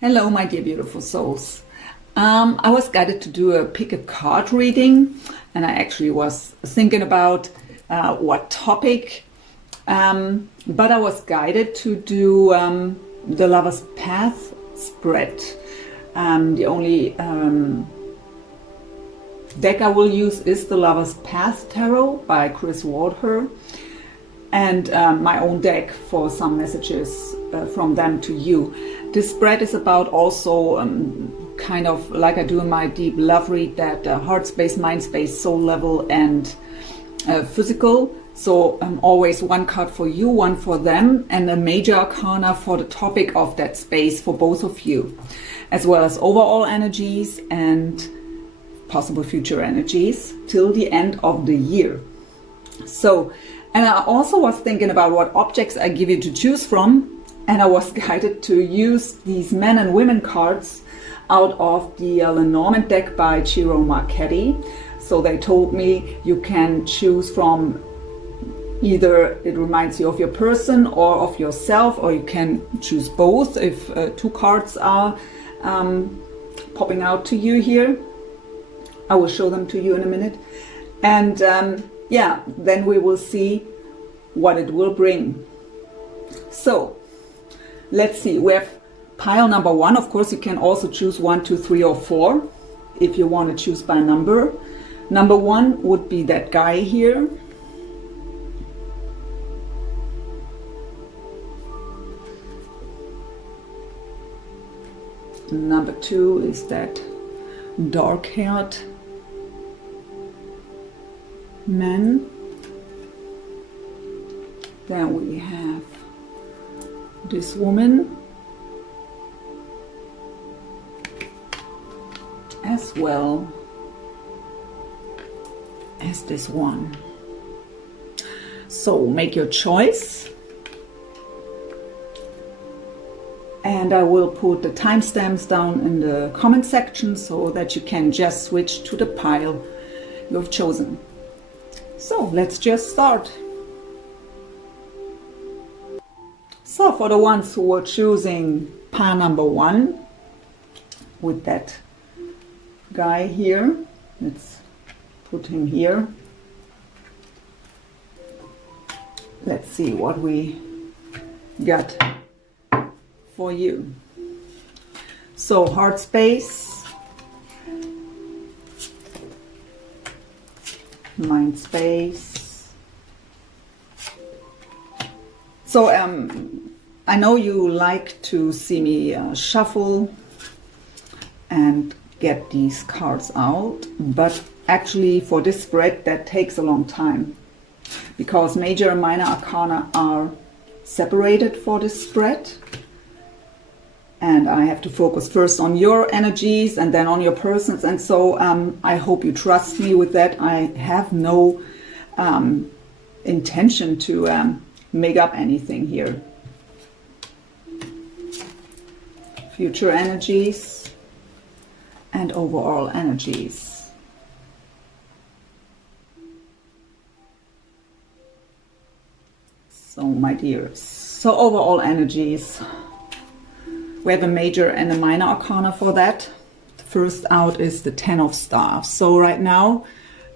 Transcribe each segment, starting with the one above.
Hello, my dear beautiful souls. I was guided to do a pick a card reading, and I actually was thinking about what topic, but I was guided to do the Lover's Path spread. The only deck I will use is the Lover's Path Tarot by Chris Wardher, and my own deck for some messages from them to you. This spread is about also kind of like I do in my deep love read, that heart space, mind space, soul level, and physical. So always one card for you, one for them, and a major arcana for the topic of that space for both of you, as well as overall energies and possible future energies till the end of the year. So, and I also was thinking about what objects I give you to choose from, and I was guided to use these men and women cards out of the Lenormand deck by Ciro Marchetti. So they told me you can choose from either it reminds you of your person or of yourself, or you can choose both if two cards are popping out to you here. I will show them to you in a minute. And yeah, then we will see what it will bring. So let's see, we have pile number one. Of course, you can also choose 1, 2, 3, or 4 if you want to choose by number. Number one would be that guy here. Number two is that dark-haired man. Then we have this woman, as well as this one. So make your choice, and I will put the timestamps down in the comment section so that you can just switch to the pile you've chosen. So let's just start. So for the ones who were choosing pile number one with that guy here, let's put him here. Let's see what we got for you. So heart space, mind space. So I know you like to see me shuffle and get these cards out, but actually for this spread that takes a long time, because major and minor arcana are separated for this spread, and I have to focus first on your energies and then on your persons. And so I hope you trust me with that. I have no intention to make up anything here. Future energies and overall energies. So my dears, so overall energies, we have a major and a minor arcana for that. The first out is the 10 of Staves. So right now,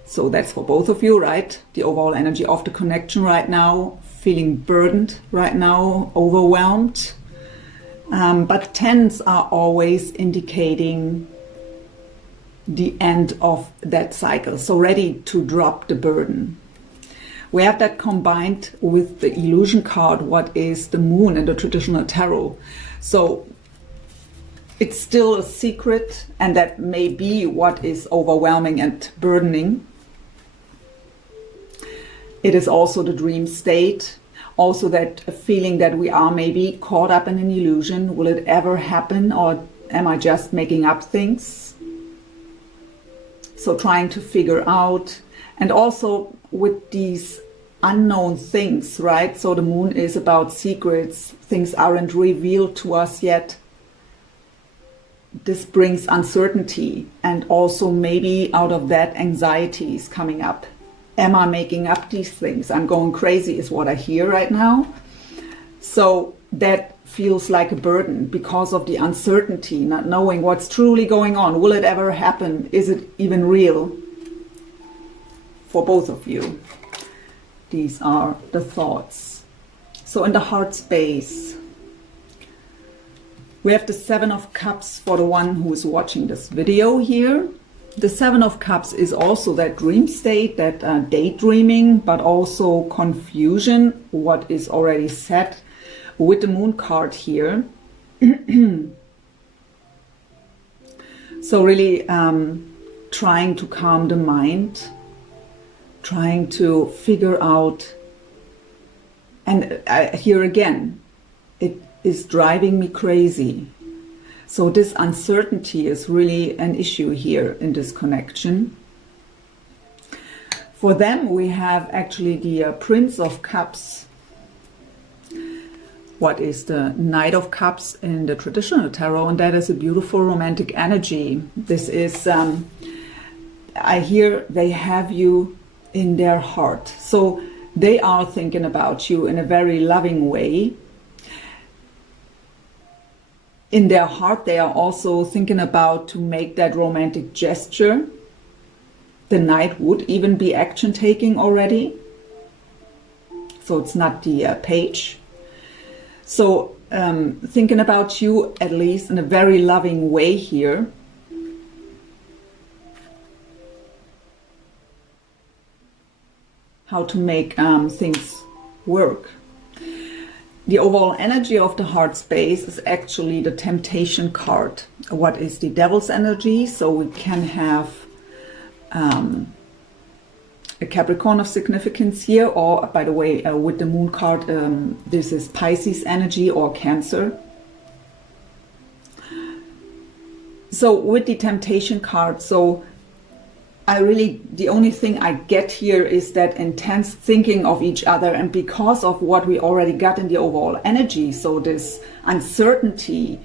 so that's for both of you, right? The overall energy of the connection right now, feeling burdened right now, overwhelmed. But 10s are always indicating the end of that cycle, so ready to drop the burden. We have that combined with the illusion card, what is the moon in the traditional tarot. So it's still a secret, and that may be what is overwhelming and burdening. It is also the dream state, also that feeling that we are maybe caught up in an illusion. Will it ever happen, or am I just making up things? So trying to figure out, and also with these unknown things, right? So the moon is about secrets, things aren't revealed to us yet. This brings uncertainty, and also maybe out of that anxiety is coming up. Am I making up these things? I'm going crazy is what I hear right now. So that feels like a burden because of the uncertainty, not knowing what's truly going on. Will it ever happen? Is it even real? For both of you, these are the thoughts. So in the heart space, we have the Seven of Cups for the one who is watching this video here. The Seven of Cups is also that dream state, that daydreaming, but also confusion, what is already set with the Moon card here. So really trying to calm the mind, trying to figure out, and here again, it is driving me crazy. So this uncertainty is really an issue here in this connection. For them, we have actually the Prince of Cups. What is the Knight of Cups in the traditional tarot? And that is a beautiful romantic energy. This is, I hear they have you in their heart. So they are thinking about you in a very loving way. In their heart, they are also thinking about to make that romantic gesture. The Knight would even be action taking already. So it's not the Page. So thinking about you at least in a very loving way here. How to make things work. The overall energy of the heart space is actually the Temptation card. What is the Devil's energy? So we can have a Capricorn of significance here, or by the way, with the Moon card, this is Pisces energy or Cancer. So with the Temptation card, so the only thing I get here is that intense thinking of each other, and because of what we already got in the overall energy, so this uncertainty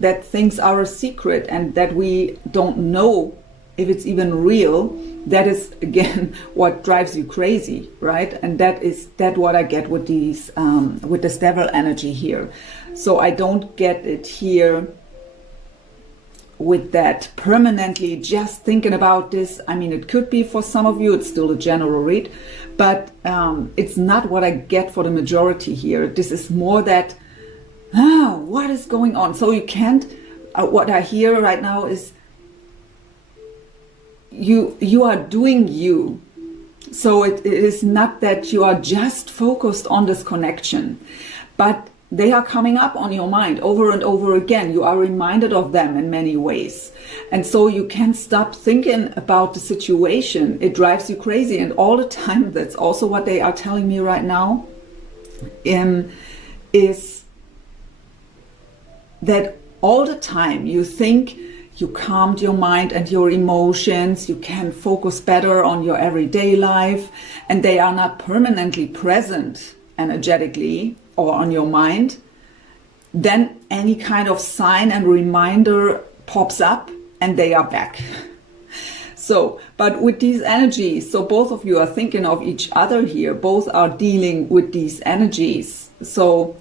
that things are a secret and that we don't know if it's even real, that is again what drives you crazy, right? And that what I get with these with this Devil energy here. So I don't get it here with that permanently just thinking about this. I mean, it could be for some of you, it's still a general read, but it's not what I get for the majority here. This is more that, what is going on? So you can't, what I hear right now is you are doing you. So it is not that you are just focused on this connection, but they are coming up on your mind over and over again. You are reminded of them in many ways. And so you can't stop thinking about the situation. It drives you crazy. And all the time, that's also what they are telling me right now, is that all the time you think you calmed your mind and your emotions, you can focus better on your everyday life, and they are not permanently present energetically or on your mind, then any kind of sign and reminder pops up and they are back. So, but with these energies, so both of you are thinking of each other here, both are dealing with these energies. So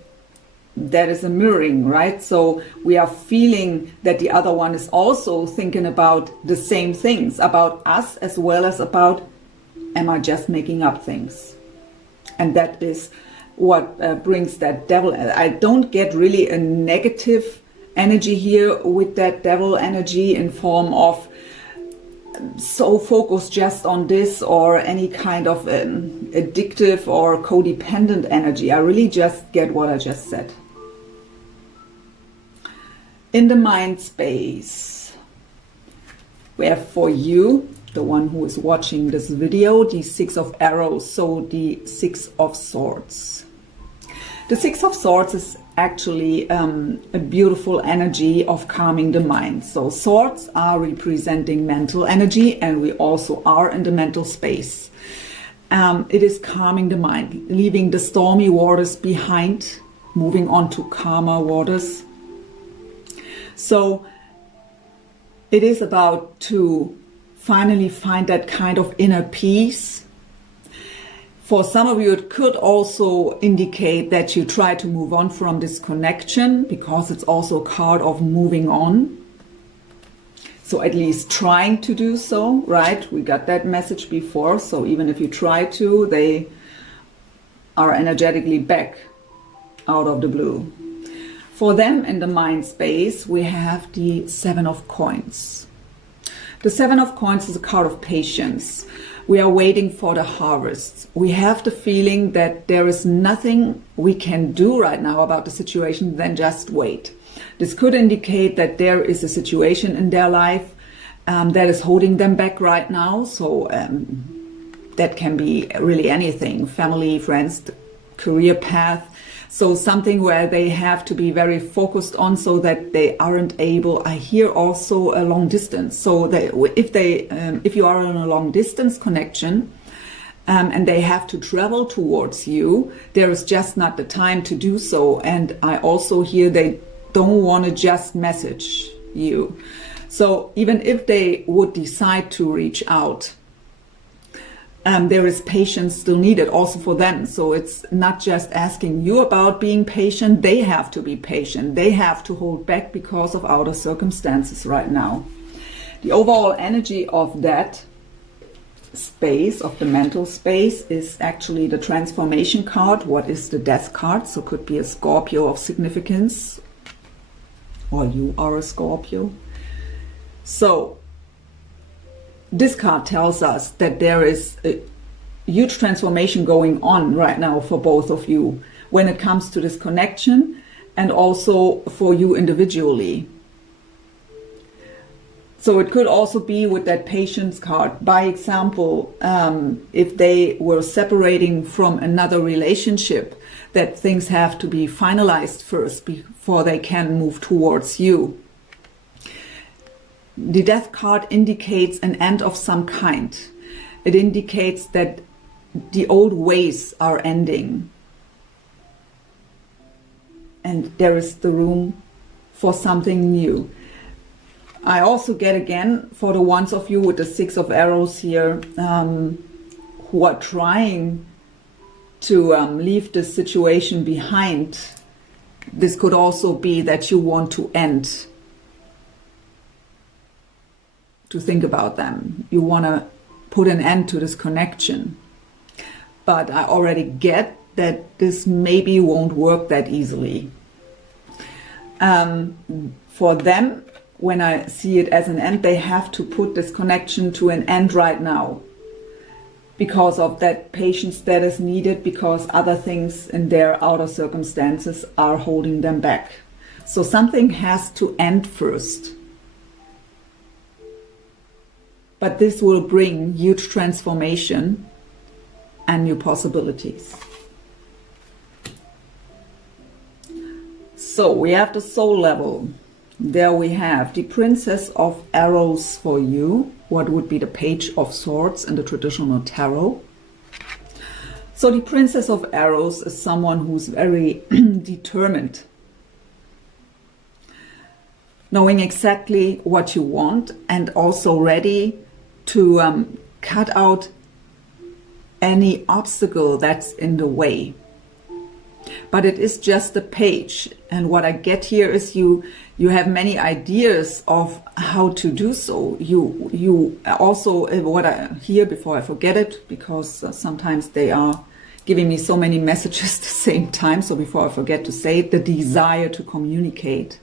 that is a mirroring, right? So we are feeling that the other one is also thinking about the same things, about us as well as about, am I just making up things? And that is what brings that Devil. I don't get really a negative energy here with that Devil energy in form of so focused just on this or any kind of addictive or codependent energy. I really just get what I just said. In the mind space, we have for you, the one who is watching this video, the Six of Arrows, so the Six of Swords. The Six of Swords is actually a beautiful energy of calming the mind. So swords are representing mental energy, and we also are in the mental space. It is calming the mind, leaving the stormy waters behind, moving on to calmer waters. So it is about to finally find that kind of inner peace, For some of you, it could also indicate that you try to move on from this connection, because it's also a card of moving on. So at least trying to do so, right? We got that message before. So even if you try to, they are energetically back out of the blue. For them in the mind space, we have the Seven of Coins. The Seven of Coins is a card of patience. We are waiting for the harvest. We have the feeling that there is nothing we can do right now about the situation than just wait. This could indicate that there is a situation in their life that is holding them back right now. So that can be really anything: family, friends, career path. So something where they have to be very focused on, so that they aren't able. I hear also a long distance. So if you are in a long distance connection and they have to travel towards you, there is just not the time to do so. And I also hear they don't want to just message you. So even if they would decide to reach out, there is patience still needed also for them. So it's not just asking you about being patient. They have to be patient. They have to hold back because of outer circumstances right now. The overall energy of that space, of the mental space, is actually the transformation card. What is the Death card? So it could be a Scorpio of significance, or you are a Scorpio. So this card tells us that there is a huge transformation going on right now for both of you when it comes to this connection, and also for you individually. So it could also be with that patience card. By example, if they were separating from another relationship, that things have to be finalized first before they can move towards you. The Death card indicates an end of some kind. It indicates that the old ways are ending, and there is the room for something new. I also get, again, for the ones of you with the Six of Arrows here, who are trying to leave the situation behind. This could also be that you want to end, to think about them. You want to put an end to this connection. But I already get that this maybe won't work that easily. For them, when I see it as an end, they have to put this connection to an end right now, because of that patience that is needed, because other things in their outer circumstances are holding them back. So something has to end first. But this will bring huge transformation and new possibilities. So we have the soul level. There we have the Princess of Arrows for you. What would be the Page of Swords in the traditional tarot? So the Princess of Arrows is someone who's very determined, knowing exactly what you want, and also ready to cut out any obstacle that's in the way. But it is just a page, and what I get here is you have many ideas of how to do so. You also, what I hear, before I forget it, because sometimes they are giving me so many messages at the same time, so before I forget to say it, the desire to communicate.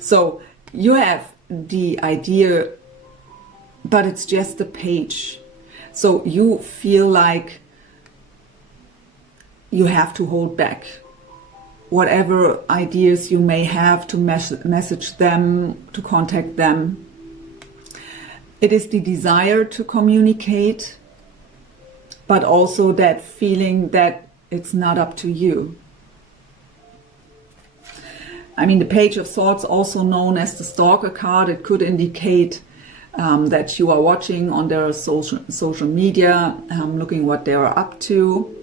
So you have the idea, but it's just a page. So you feel like you have to hold back whatever ideas you may have to message them, to contact them. It is the desire to communicate, but also that feeling that it's not up to you. I mean, the Page of Swords, also known as the Stalker card, it could indicate that you are watching on their social media, looking what they are up to.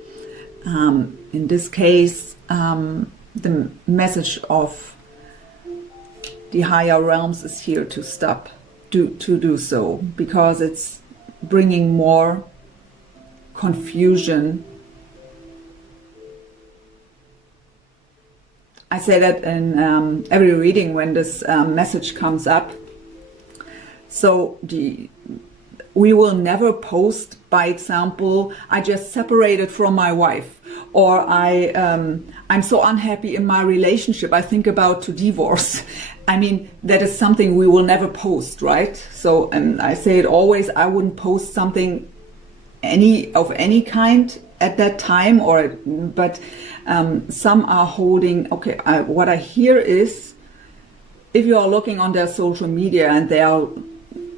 In this case, the message of the higher realms is here to stop, to do so, because it's bringing more confusion I say that in every reading when this message comes up. So we will never post, by example, I just separated from my wife, or I'm so unhappy in my relationship, I think about to divorce. I mean, that is something we will never post, right? So, and I say it always, I wouldn't post something of any kind at that time, but some are holding, okay, what I hear is, if you are looking on their social media and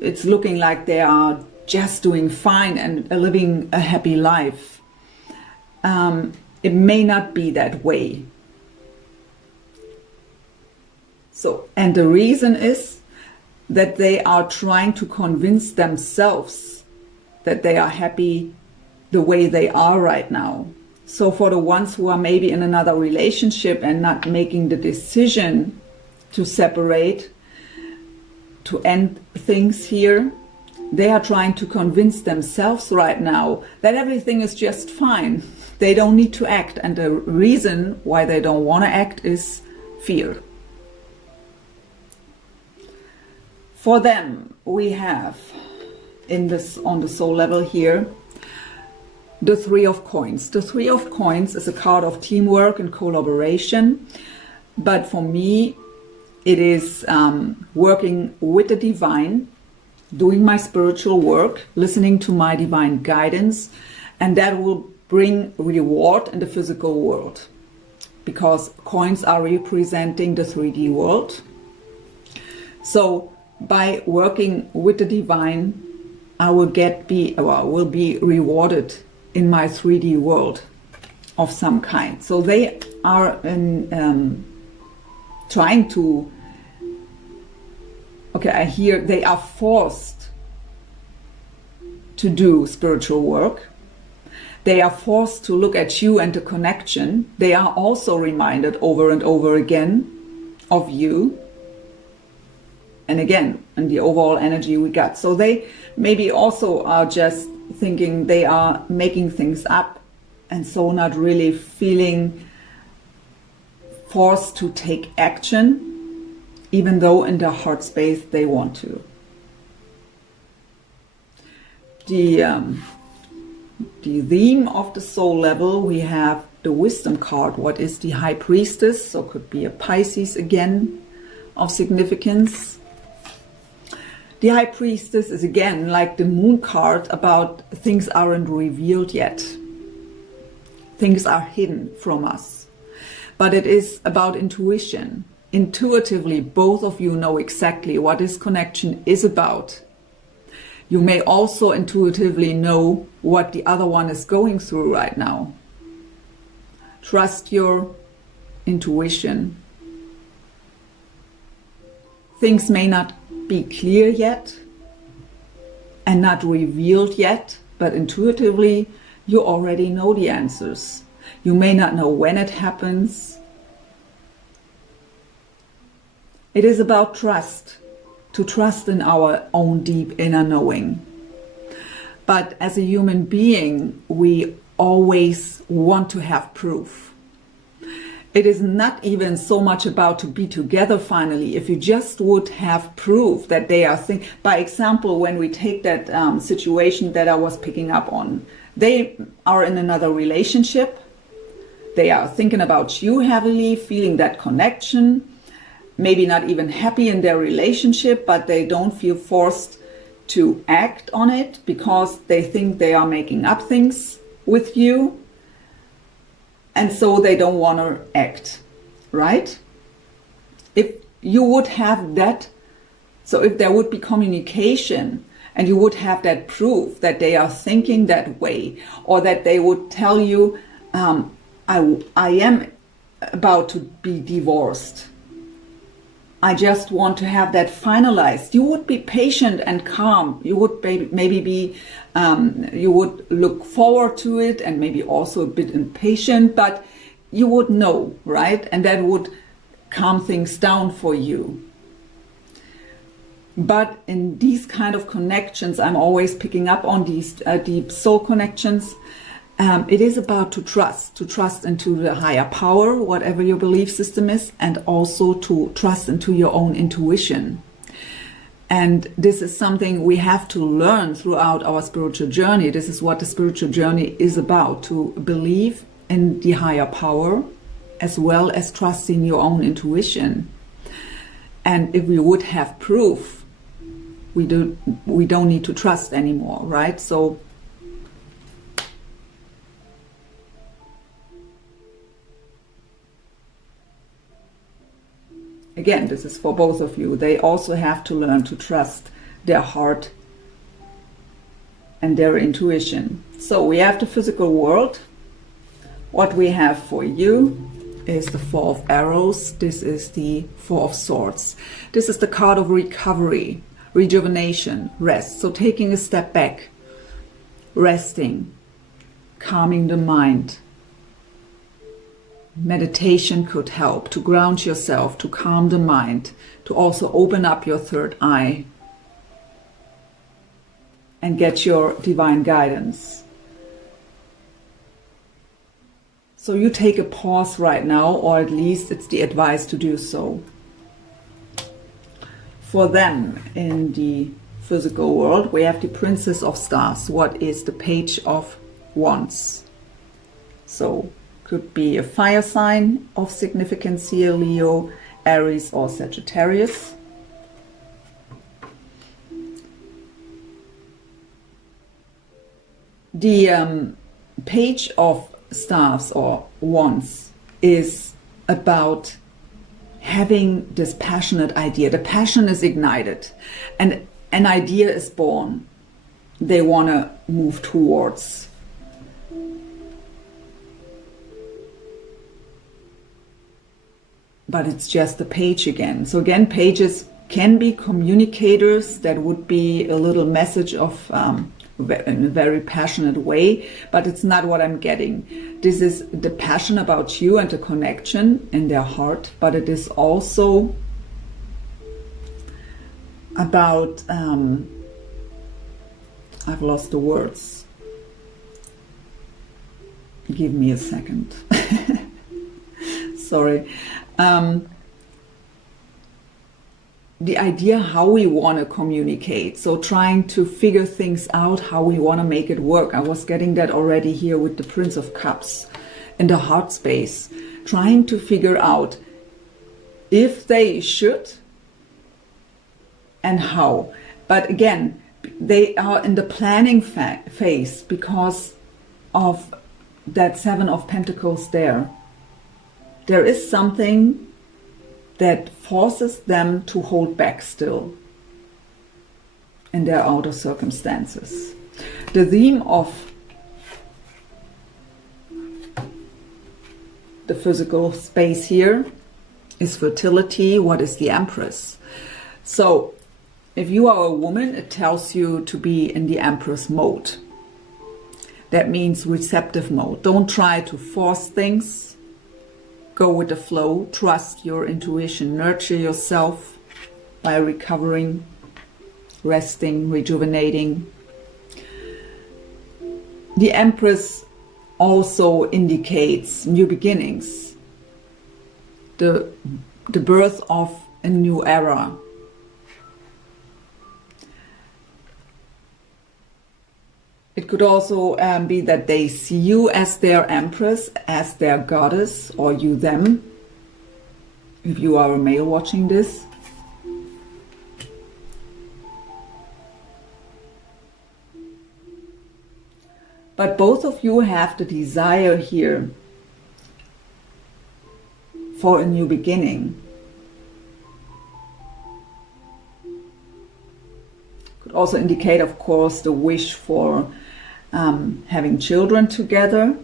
it's looking like they are just doing fine and living a happy life, it may not be that way. So, and the reason is that they are trying to convince themselves that they are happy the way they are right now. So for the ones who are maybe in another relationship and not making the decision to separate, to end things here, they are trying to convince themselves right now that everything is just fine. They don't need to act. And the reason why they don't want to act is fear. For them, we have on the soul level here, the Three of Coins. The Three of Coins is a card of teamwork and collaboration. But for me, it is working with the divine, doing my spiritual work, listening to my divine guidance, and that will bring reward in the physical world, because coins are representing the 3D world. So by working with the divine, I will be rewarded in my 3D world of some kind. So they are trying to, okay, I hear they are forced to do spiritual work. They are forced to look at you and the connection. They are also reminded over and over again of you. And again, in the overall energy we got. So they maybe also are just thinking they are making things up, and so not really feeling forced to take action, even though in their heart space they want to. The theme of the soul level, we have the wisdom card. What is the High Priestess? So could be a Pisces again of significance. The High Priestess is again like the Moon card, about things aren't revealed yet. Things are hidden from us. But it is about intuition. Intuitively, both of you know exactly what this connection is about. You may also intuitively know what the other one is going through right now. Trust your intuition. Things may not be clear yet and not revealed yet, but intuitively you already know the answers. You may not know when it happens. It is about trust, to trust in our own deep inner knowing. But as a human being, we always want to have proof. It is not even so much about to be together finally. If you just would have proof that they are thinking, by example, when we take that situation that I was picking up on, they are in another relationship. They are thinking about you heavily, feeling that connection, maybe not even happy in their relationship, but they don't feel forced to act on it because they think they are making up things with you. And so they don't want to act, right? If you would have that, so if there would be communication and you would have that proof that they are thinking that way, or that they would tell you, I am about to be divorced. I just want to have that finalized. You would be patient and calm. You would maybe be, you would look forward to it and maybe also a bit impatient, but you would know, right? And that would calm things down for you. But in these kind of connections, I'm always picking up on these deep soul connections. It is about to trust into the higher power, whatever your belief system is, and also to trust into your own intuition. And this is something we have to learn throughout our spiritual journey. This is what the spiritual journey is about, to believe in the higher power as well as trusting your own intuition. And if we would have proof, we don't need to trust anymore, right? So again, this is for both of you. They also have to learn to trust their heart and their intuition. So we have the physical world. What we have for you is the Four of Arrows. This is the Four of Swords. This is the card of recovery, rejuvenation, rest. So taking a step back, resting, calming the mind. Meditation could help to ground yourself, to calm the mind, to also open up your third eye and get your divine guidance. So you take a pause right now, or at least it's the advice to do so. For them in the physical world, we have the Princess of Stars. What is the Page of Wands? So could be a fire sign of significance here, Leo, Aries or Sagittarius. The Page of Staves or Wands is about having this passionate idea. The passion is ignited and an idea is born. They want to move towards. But it's just a page again. So again, pages can be communicators. That would be a little message of in a very passionate way, but it's not what I'm getting. This is the passion about you and the connection in their heart, but it is also about, I've lost the words. Give me a second. Sorry. The idea how we want to communicate. So trying to figure things out, how we want to make it work. I was getting that already here with the Prince of Cups in the heart space. Trying to figure out if they should and how. But again, they are in the planning phase because of that Seven of Pentacles there. There is something that forces them to hold back still in their outer circumstances. The theme of the physical space here is fertility. What is the Empress? So if you are a woman, it tells you to be in the Empress mode. That means receptive mode. Don't try to force things. Go with the flow, trust your intuition, nurture yourself by recovering, resting, rejuvenating. The Empress also indicates new beginnings, the birth of a new era. It could also be that they see you as their empress, as their goddess, or you them, if you are a male watching this. But both of you have the desire here for a new beginning. Could also indicate, of course, the wish for having children together.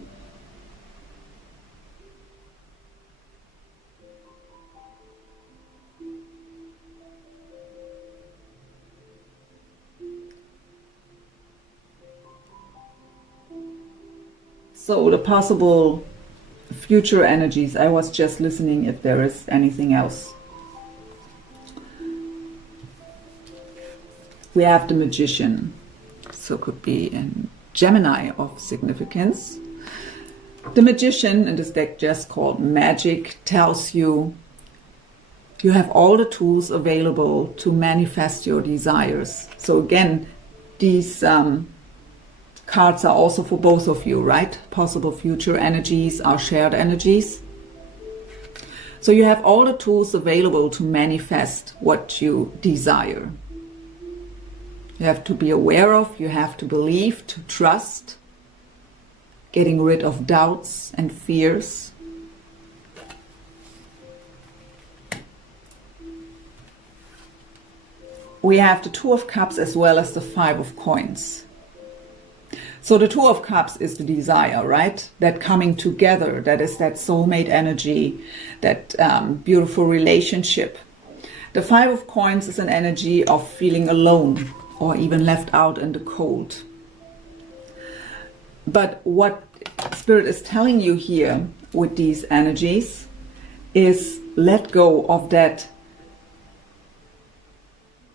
So the possible future energies, I was just listening if there is anything else. We have the Magician. So it could be a Gemini of significance. The Magician in this deck, just called Magic, tells you you have all the tools available to manifest your desires. So again, these cards are also for both of you, right? Possible future energies are shared energies. So you have all the tools available to manifest what you desire. You have to be aware of, you have to believe, to trust, getting rid of doubts and fears. We have the Two of Cups as well as the Five of Coins. So the Two of Cups is the desire, right? That coming together, that is that soulmate energy, that beautiful relationship. The Five of Coins is an energy of feeling alone or even left out in the cold. But what Spirit is telling you here with these energies is let go of that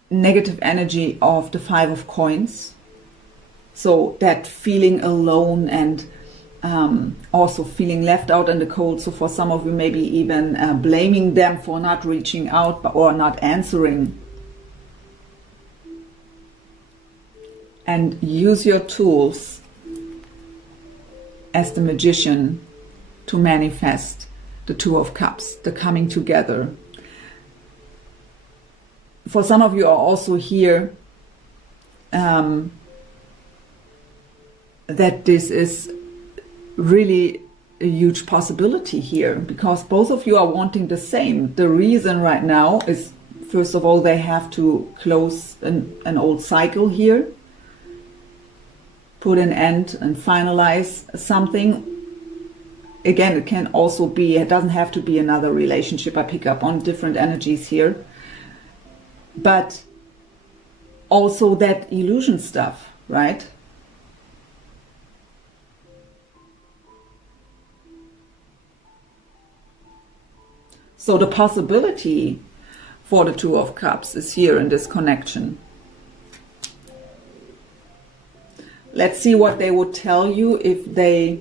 negative energy of the Five of Coins. So that feeling alone and also feeling left out in the cold. So for some of you, maybe even blaming them for not reaching out or not answering. And use your tools as the Magician to manifest the Two of Cups, the coming together. For some of you are also here that this is really a huge possibility here, because both of you are wanting the same. The reason right now is, first of all, they have to close an old cycle here, put an end and finalize something. Again, it can also be, it doesn't have to be another relationship. I pick up on different energies here. But also that illusion stuff, right? So the possibility for the Two of Cups is here in this connection. Let's see what they would tell you if they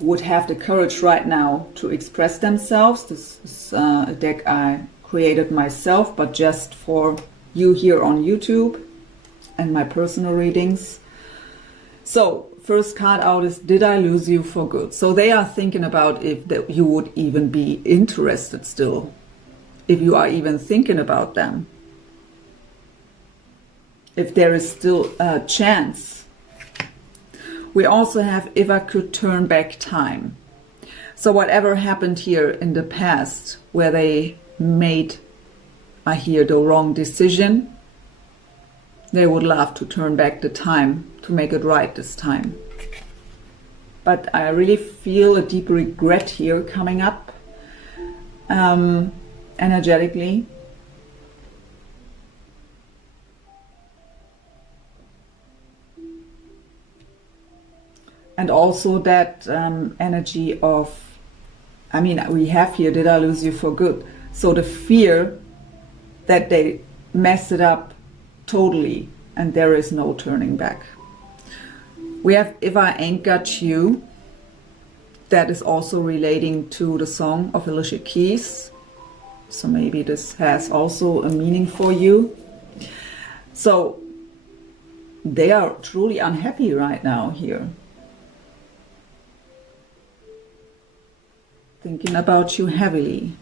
would have the courage right now to express themselves. This is a deck I created myself, but just for you here on YouTube and my personal readings. So first card out is, did I lose you for good? So they are thinking about if you would even be interested still, if you are even thinking about them, if there is still a chance. We also have, if I could turn back time. So whatever happened here in the past where they made, I hear, the wrong decision, they would love to turn back the time to make it right this time. But I really feel a deep regret here coming up energetically. And also that energy of, I mean, we have here, did I lose you for good? So the fear that they messed it up totally and there is no turning back. We have, if I ain't got you. That is also relating to the song of Alicia Keys. So maybe this has also a meaning for you. So they are truly unhappy right now here. Thinking about you heavily.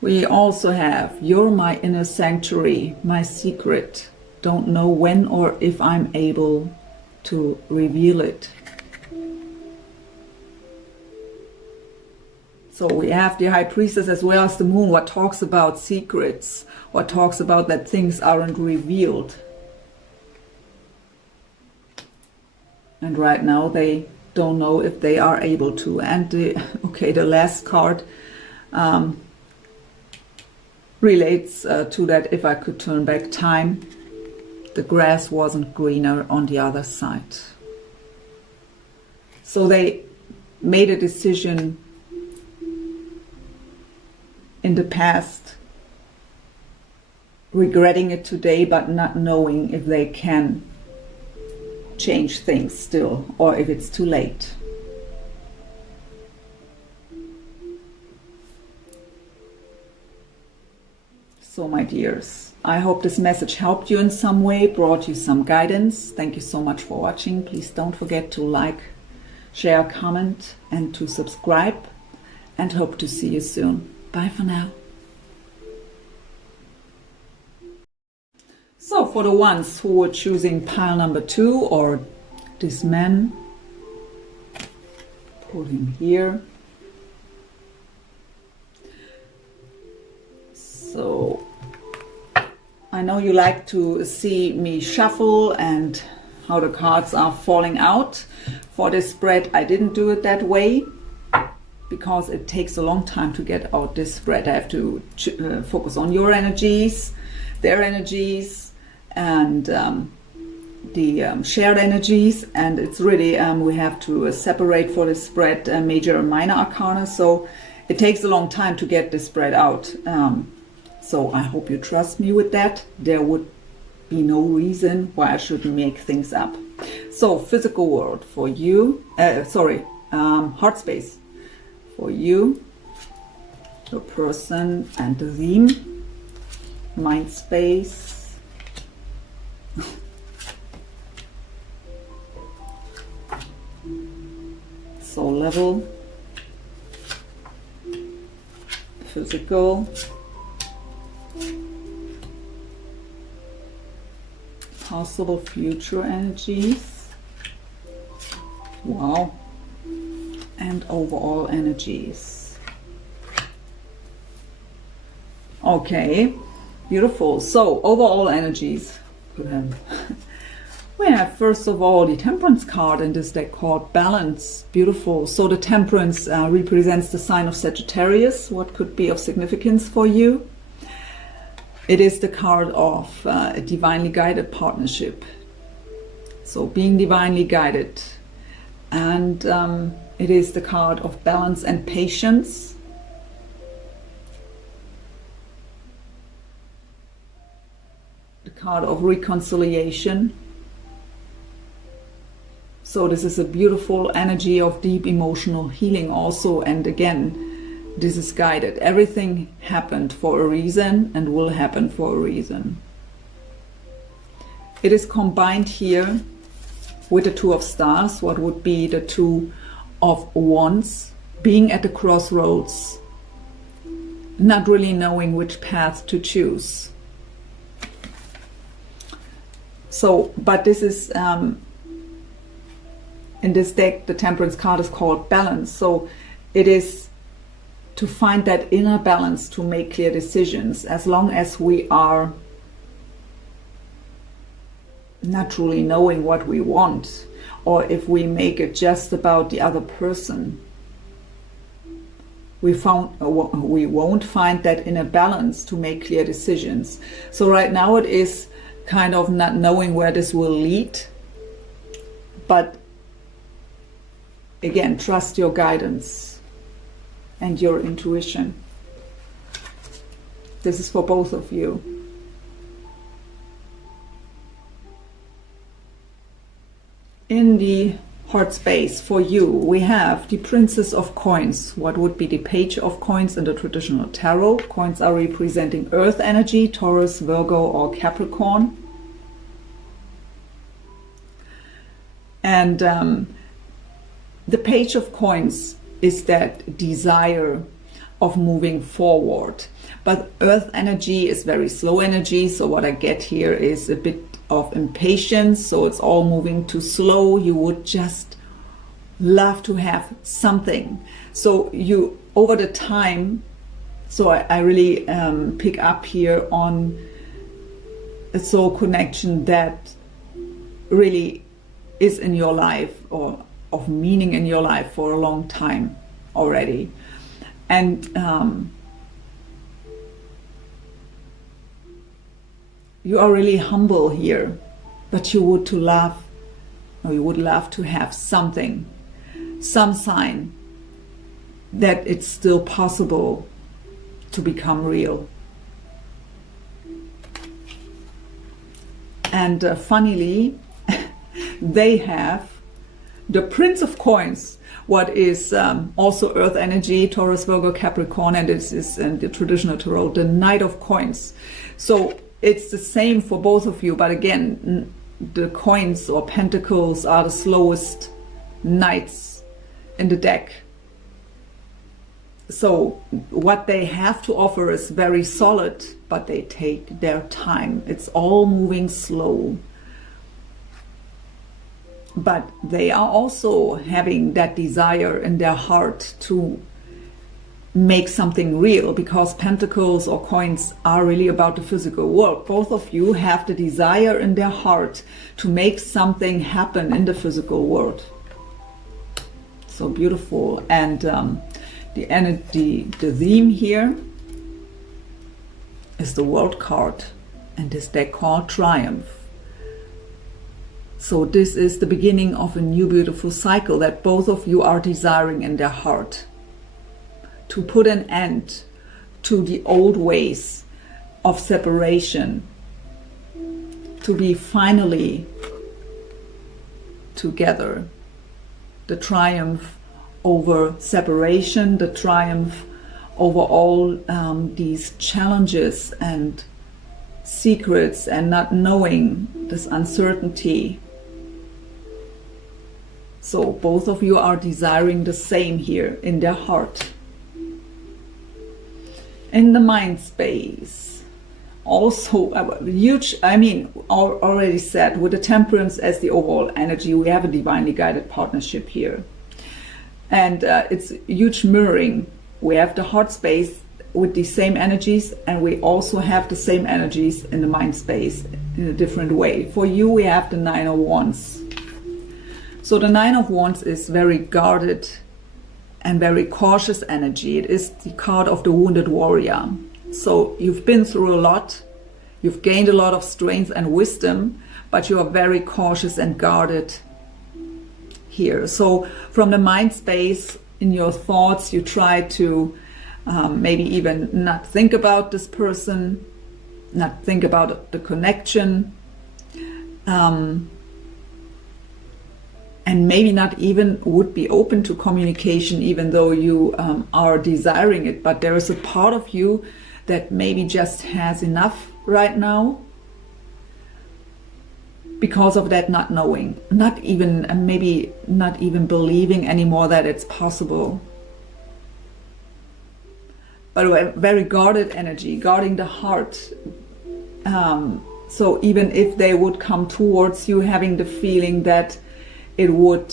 We also have, you're my inner sanctuary, my secret. Don't know when or if I'm able to reveal it. So we have the High Priestess as well as the Moon, what talks about secrets, what talks about that things aren't revealed. And right now they don't know if they are able to. And the last card relates to that, if I could turn back time, the grass wasn't greener on the other side. So they made a decision in the past, regretting it today, but not knowing if they can change things still, or if it's too late. So my dears, I hope this message helped you in some way, brought you some guidance. Thank you so much for watching. Please don't forget to like, share, comment, and to subscribe, and hope to see you soon. Bye for now. So for the ones who were choosing pile number 2, or this man, put him here. So I know you like to see me shuffle and how the cards are falling out. For this spread, I didn't do it that way because it takes a long time to get out this spread. I have to focus on your energies, their energies, and the shared energies, and it's really we have to separate for this spread major and minor arcana, so it takes a long time to get this spread out. So I hope you trust me with that. There would be no reason why I should make things up. So physical world for you, heart space for you, the person and the theme, mind space, soul level, physical, possible future energies, wow, and overall energies. Okay, beautiful. So overall energies, we have first of all the Temperance card in this deck called Balance. Beautiful. So the Temperance represents the sign of Sagittarius. What could be of significance for you? It is the card of a divinely guided partnership. So being divinely guided. And it is the card of balance and patience. The card of reconciliation. So this is a beautiful energy of deep emotional healing also. And again, this is guided. Everything happened for a reason and will happen for a reason. It is combined here with the Two of Stars, what would be the Two of Wands, being at the crossroads, not really knowing which path to choose. So, but this is, in this deck, the Temperance card is called Balance. So it is to find that inner balance to make clear decisions, as long as we are naturally knowing what we want, or if we make it just about the other person, we won't find that inner balance to make clear decisions. So right now it is kind of not knowing where this will lead, but again, trust your guidance and your intuition. This is for both of you. In the heart space for you, we have the Princess of Coins, what would be the Page of Coins in the traditional tarot. Coins are representing earth energy, Taurus, Virgo, or Capricorn. And the Page of Coins is that desire of moving forward. But earth energy is very slow energy, so what I get here is a bit of impatience, so it's all moving too slow. You would just love to have something. So you, over the time, so I really pick up here on a soul connection that really is in your life, or of meaning in your life for a long time already. And you are really humble here, but you would love to have something, some sign that it's still possible to become real. And funnily, they have the Prince of Coins, what is also Earth energy, Taurus, Virgo, Capricorn, and this is in the traditional tarot, the Knight of Coins. So it's the same for both of you, but again, the coins or pentacles are the slowest knights in the deck. So what they have to offer is very solid, but they take their time. It's all moving slow. But they are also having that desire in their heart to make something real, because pentacles or coins are really about the physical world. Both of you have the desire in their heart to make something happen in the physical world. So beautiful. And the energy, the theme here is the World card, and this deck called Triumph. So this is the beginning of a new beautiful cycle that both of you are desiring in their heart, to put an end to the old ways of separation, to be finally together. The triumph over separation, the triumph over all these challenges and secrets and not knowing, this uncertainty. So both of you are desiring the same here in their heart. In the mind space, also huge, I mean, already said, with the Temperance as the overall energy, we have a divinely guided partnership here. And it's huge mirroring. We have the heart space with the same energies, and we also have the same energies in the mind space in a different way. For you, we have the Nine of Wands. So the Nine of Wands is very guarded and very cautious energy. It is the card of the wounded warrior. So you've been through a lot, you've gained a lot of strength and wisdom, but you are very cautious and guarded here. So from the mind space, in your thoughts, you try to maybe even not think about this person, not think about the connection, and maybe not even would be open to communication, even though you are desiring it. But there is a part of you that maybe just has enough right now because of that not knowing, not even, maybe not even believing anymore that it's possible. But a very guarded energy, guarding the heart. So even if they would come towards you, having the feeling that it would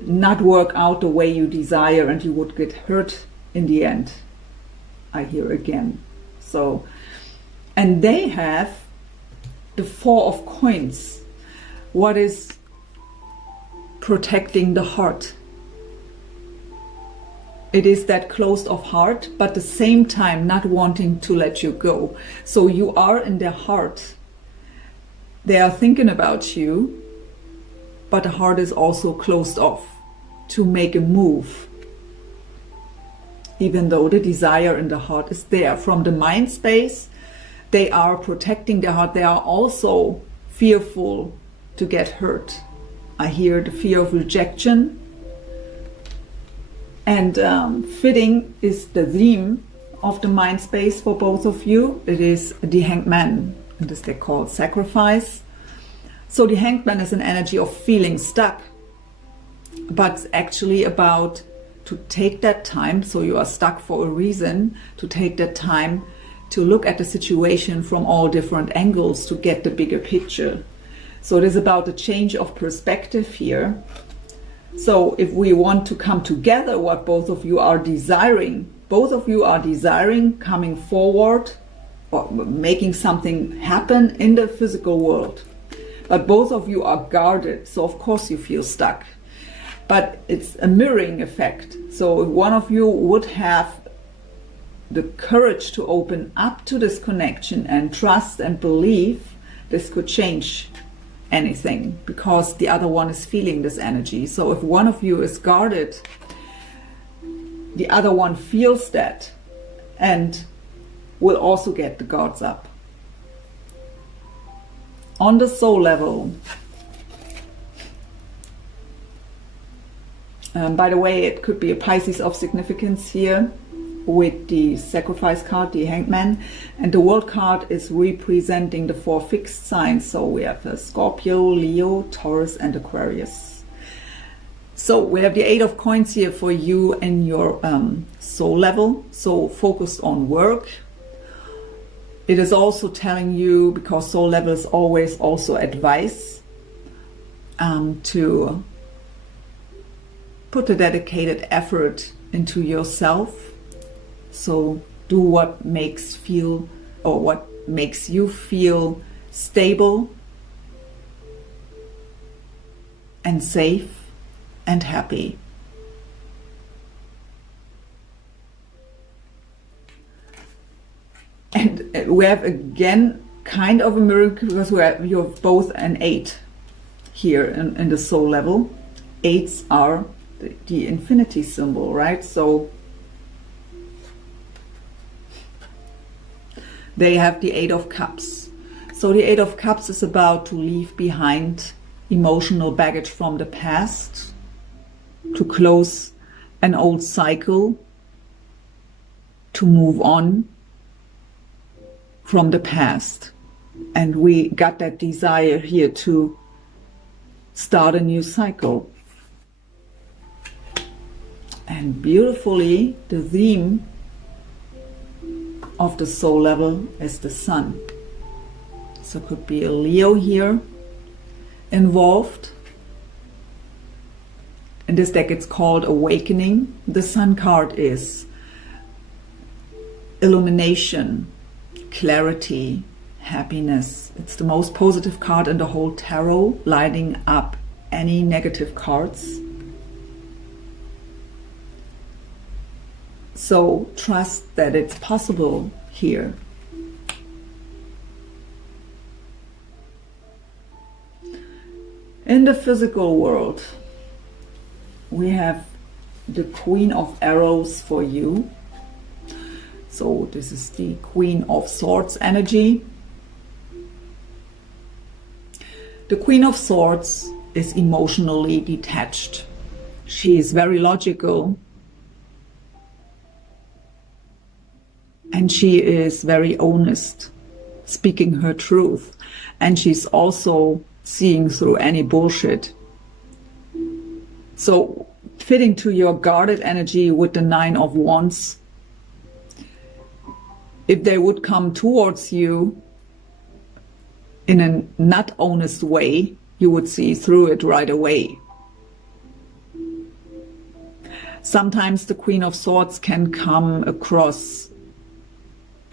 not work out the way you desire and you would get hurt in the end, I hear again. So, and they have the Four of Coins. What is protecting the heart? It is that closed off heart, but at the same time not wanting to let you go. So you are in their heart. They are thinking about you, but the heart is also closed off to make a move, even though the desire in the heart is there. From the mind space, they are protecting their heart. They are also fearful to get hurt. I hear the fear of rejection. And fitting is the theme of the mind space for both of you. It is the Hanged Man. And this they call sacrifice. So the Hanged Man is an energy of feeling stuck, but it's actually about to take that time. So you are stuck for a reason, to take that time to look at the situation from all different angles to get the bigger picture. So it is about a change of perspective here. So if we want to come together, what both of you are desiring, coming forward, or making something happen in the physical world. But both of you are guarded, so of course you feel stuck. But it's a mirroring effect. So if one of you would have the courage to open up to this connection and trust and believe, this could change anything, because the other one is feeling this energy. So if one of you is guarded, the other one feels that and will also get the guards up. On the soul level, by the way, it could be a Pisces of significance here with the sacrifice card, the Hangman, and the World card is representing the 4 fixed signs. So we have Scorpio, Leo, Taurus and Aquarius. So we have the 8 of coins here for you and your soul level, so focused on work. It is also telling you, because soul level is always also advice, to put a dedicated effort into yourself. So do what makes you feel stable and safe and happy. And we have again kind of a miracle, because you have both an 8 here in the soul level. 8s are the infinity symbol, right? So they have the 8 of Cups. So the 8 of Cups is about to leave behind emotional baggage from the past, to close an old cycle, to move on from the past. And we got that desire here to start a new cycle. And beautifully, the theme of the soul level is the sun. So it could be a Leo here involved. In this deck it's called Awakening. The sun card is illumination, clarity, happiness. It's the most positive card in the whole tarot, lighting up any negative cards. So trust that it's possible here. In the physical world, we have the Queen of Arrows for you. So this is the Queen of Swords energy. The Queen of Swords is emotionally detached. She is very logical. And she is very honest, speaking her truth. And she's also seeing through any bullshit. So fitting to your guarded energy with the 9 of Wands, if they would come towards you in a not honest way, you would see through it right away. Sometimes the Queen of Swords can come across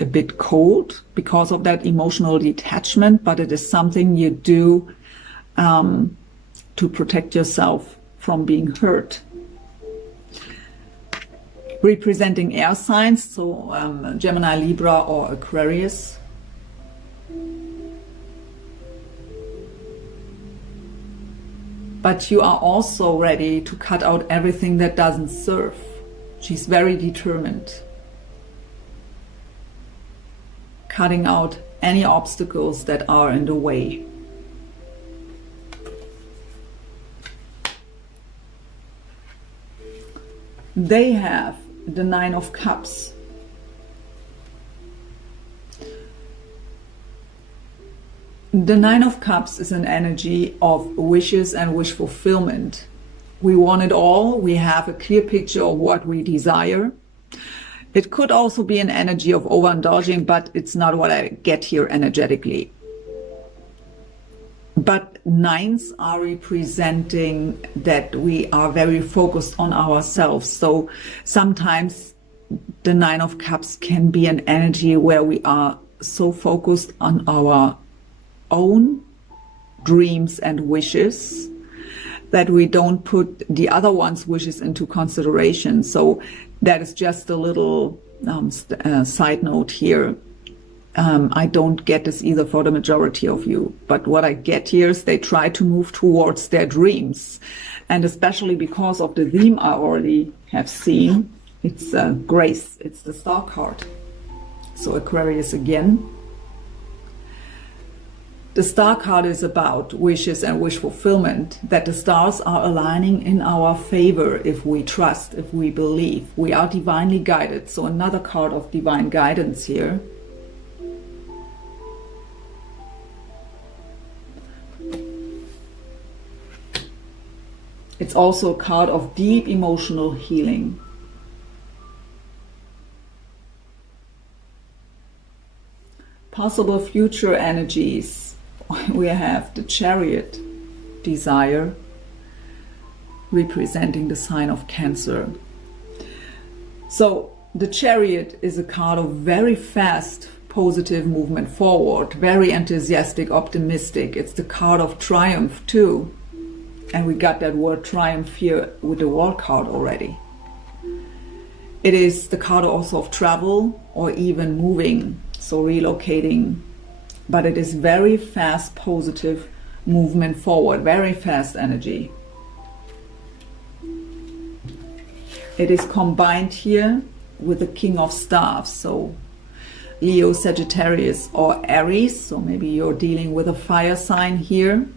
a bit cold because of that emotional detachment, but it is something you do to protect yourself from being hurt. Representing air signs, so Gemini, Libra or Aquarius. But you are also ready to cut out everything that doesn't serve. She's very determined. Cutting out any obstacles that are in the way. They have the 9 of Cups. The 9 of Cups is an energy of wishes and wish fulfillment. We want it all. We have a clear picture of what we desire. It could also be an energy of overindulging, but it's not what I get here energetically. But 9s are representing that we are very focused on ourselves. So sometimes the 9 of Cups can be an energy where we are so focused on our own dreams and wishes that we don't put the other one's wishes into consideration. So that is just a little side note here. I don't get this either for the majority of you, but what I get here is they try to move towards their dreams. And especially because of the theme I already have seen, it's grace, it's the Star card. So Aquarius again. The star card is about wishes and wish fulfillment, that the stars are aligning in our favor if we trust, if we believe. We are divinely guided. So another card of divine guidance here. It's also a card of deep emotional healing. Possible future energies. We have the Chariot, desire, representing the sign of Cancer. So the Chariot is a card of very fast, positive movement forward, very enthusiastic, optimistic. It's the card of triumph too. And we got that word triumph here with the World card already. It is the card also of travel or even moving, so relocating. But it is very fast, positive movement forward, very fast energy. It is combined here with the King of Staffs, so Leo, Sagittarius or Aries, so maybe you're dealing with a fire sign here.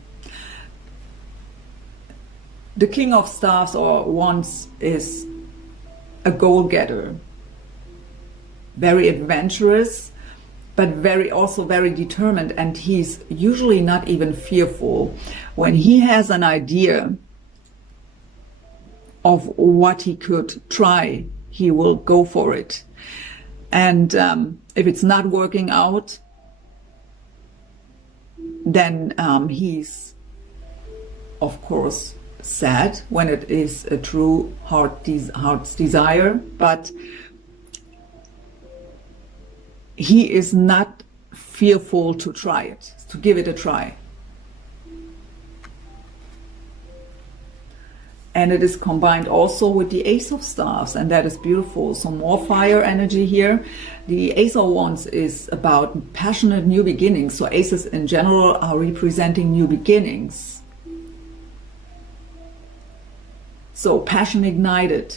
The King of Staffs or Wands is a goal-getter, very adventurous, but also very determined, and he's usually not even fearful. When he has an idea of what he could try, he will go for it. And if it's not working out, then he's, of course, sad when it is a true heart's desire, but he is not fearful to try it, to give it a try. And it is combined also with the Ace of Staffs, and that is beautiful. So more fire energy here. The Ace of Wands is about passionate new beginnings. So aces in general are representing new beginnings. So passion ignited,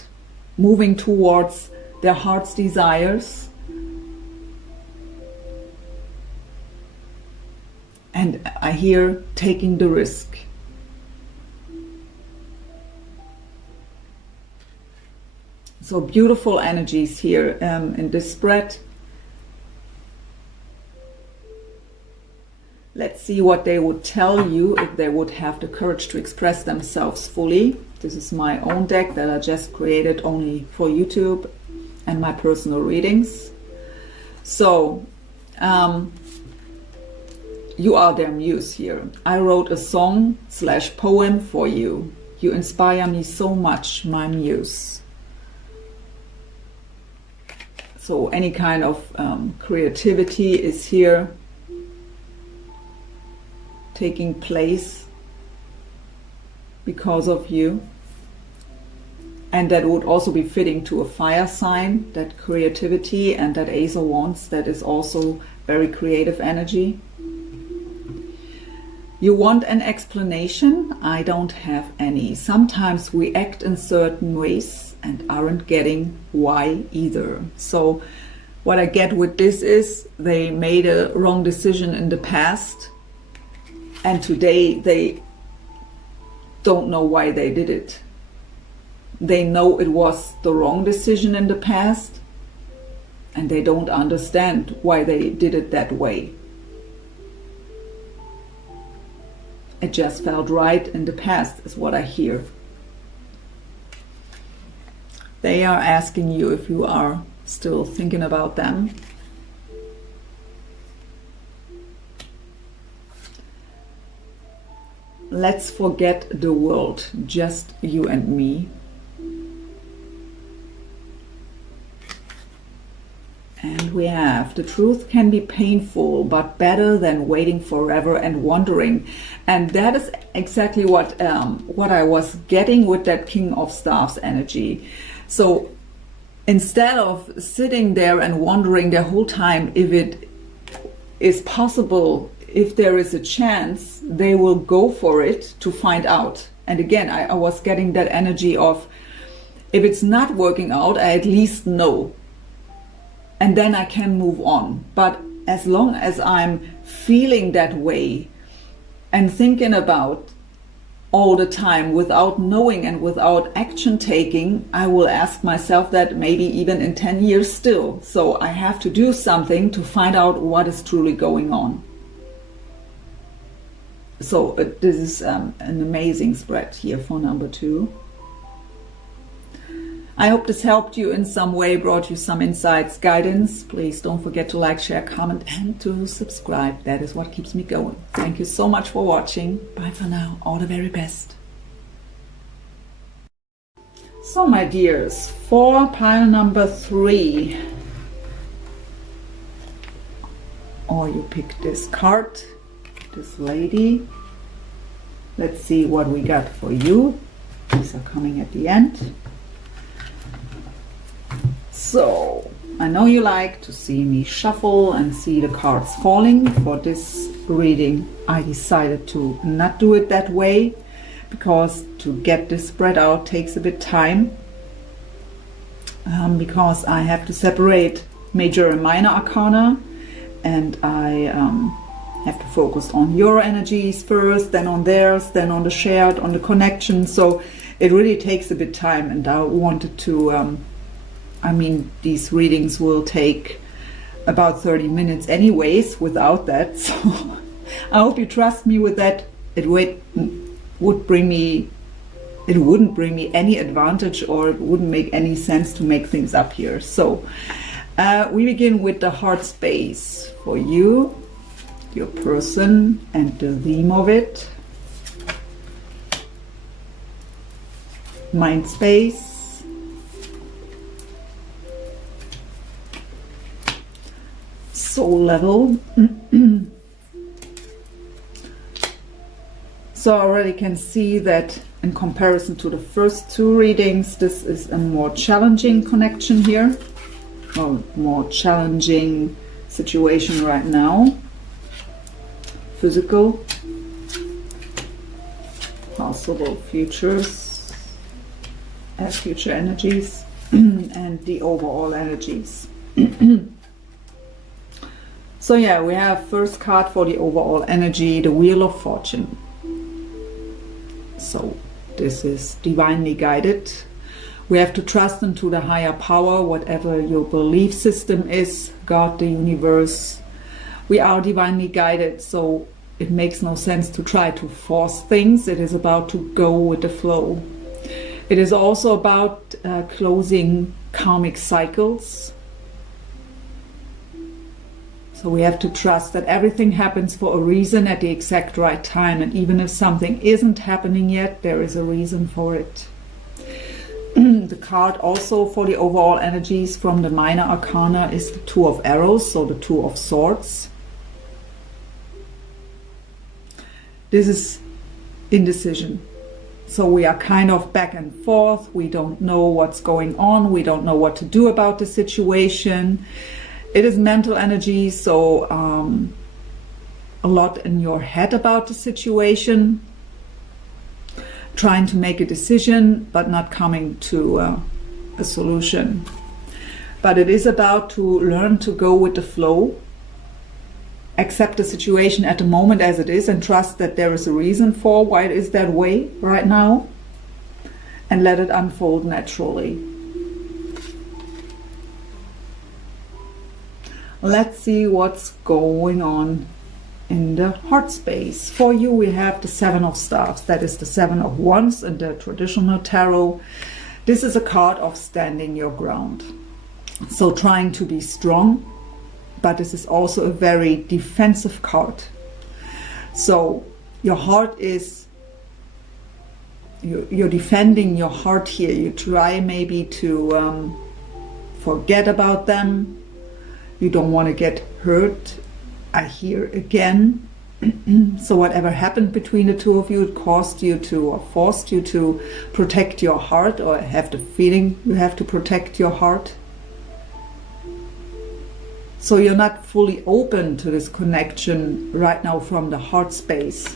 moving towards their heart's desires. And I hear taking the risk. So beautiful energies here in this spread. Let's see what they would tell you if they would have the courage to express themselves fully. This is my own deck that I just created only for YouTube and my personal readings. So, you are their muse here. I wrote a song/poem for you. You inspire me so much, my muse. So any kind of creativity is here taking place because of you. And that would also be fitting to a fire sign, that creativity, and that Ace of Wands, that is also very creative energy. You want an explanation? I don't have any. Sometimes we act in certain ways and aren't getting why either. So what I get with this is they made a wrong decision in the past, and today they don't know why they did it. They know it was the wrong decision in the past, and they don't understand why they did it that way. It just felt right in the past, is what I hear. They are asking you if you are still thinking about them. Let's forget the world, just you and me. And we have, the truth can be painful, but better than waiting forever and wondering. And that is exactly what I was getting with that King of Staffs energy. So instead of sitting there and wondering the whole time if it is possible, if there is a chance, they will go for it to find out. And again, I was getting that energy of, if it's not working out, I at least know. And then I can move on. But as long as I'm feeling that way, and thinking about all the time without knowing and without action taking, I will ask myself that maybe even in 10 years still. So I have to do something to find out what is truly going on. So this is an amazing spread here for number 2. I hope this helped you in some way, brought you some insights, guidance. Please don't forget to like, share, comment, and to subscribe. That is what keeps me going. Thank you so much for watching. Bye for now. All the very best. So, my dears, for pile number 3, or you pick this card, this lady. Let's see what we got for you. These are coming at the end. So, I know you like to see me shuffle and see the cards falling. For this reading, I decided to not do it that way, because to get this spread out takes a bit time. Because I have to separate major and minor arcana, and I have to focus on your energies first, then on theirs, then on the shared, on the connection. So it really takes a bit time, and I wanted to I mean, these readings will take about 30 minutes anyways without that. So I hope you trust me with that. It wouldn't bring me any advantage, or it wouldn't make any sense to make things up here. So we begin with the heart space for you, your person, and the theme of it. Mind space. Soul level. So I already can see that in comparison to the first 2 readings, this is a more challenging connection here, or more challenging situation right now. Physical, possible futures, future energies, and the overall energies. So yeah, we have first card for the overall energy, the Wheel of Fortune. So this is divinely guided. We have to trust into the higher power, whatever your belief system is, God, the universe. We are divinely guided, so it makes no sense to try to force things. It is about to go with the flow. It is also about closing karmic cycles. So we have to trust that everything happens for a reason at the exact right time, and even if something isn't happening yet, there is a reason for it. The card also for the overall energies from the minor arcana is the 2 of Arrows, so the 2 of Swords. This is indecision. So we are kind of back and forth. We don't know what's going on. We don't know what to do about the situation. It is mental energy, so a lot in your head about the situation, trying to make a decision but not coming to a solution. But it is about to learn to go with the flow, accept the situation at the moment as it is, and trust that there is a reason for why it is that way right now, and let it unfold naturally. Let's see what's going on in the heart space. For you, we have the 7 of Staves. That is the 7 of Wands in the traditional tarot. This is a card of standing your ground. So trying to be strong, but this is also a very defensive card. So your heart is, you're defending your heart here. You try maybe to forget about them. You don't want to get hurt, I hear again. So whatever happened between the 2 of you, it caused you to, or forced you to protect your heart, or have the feeling you have to protect your heart. So you're not fully open to this connection right now from the heart space.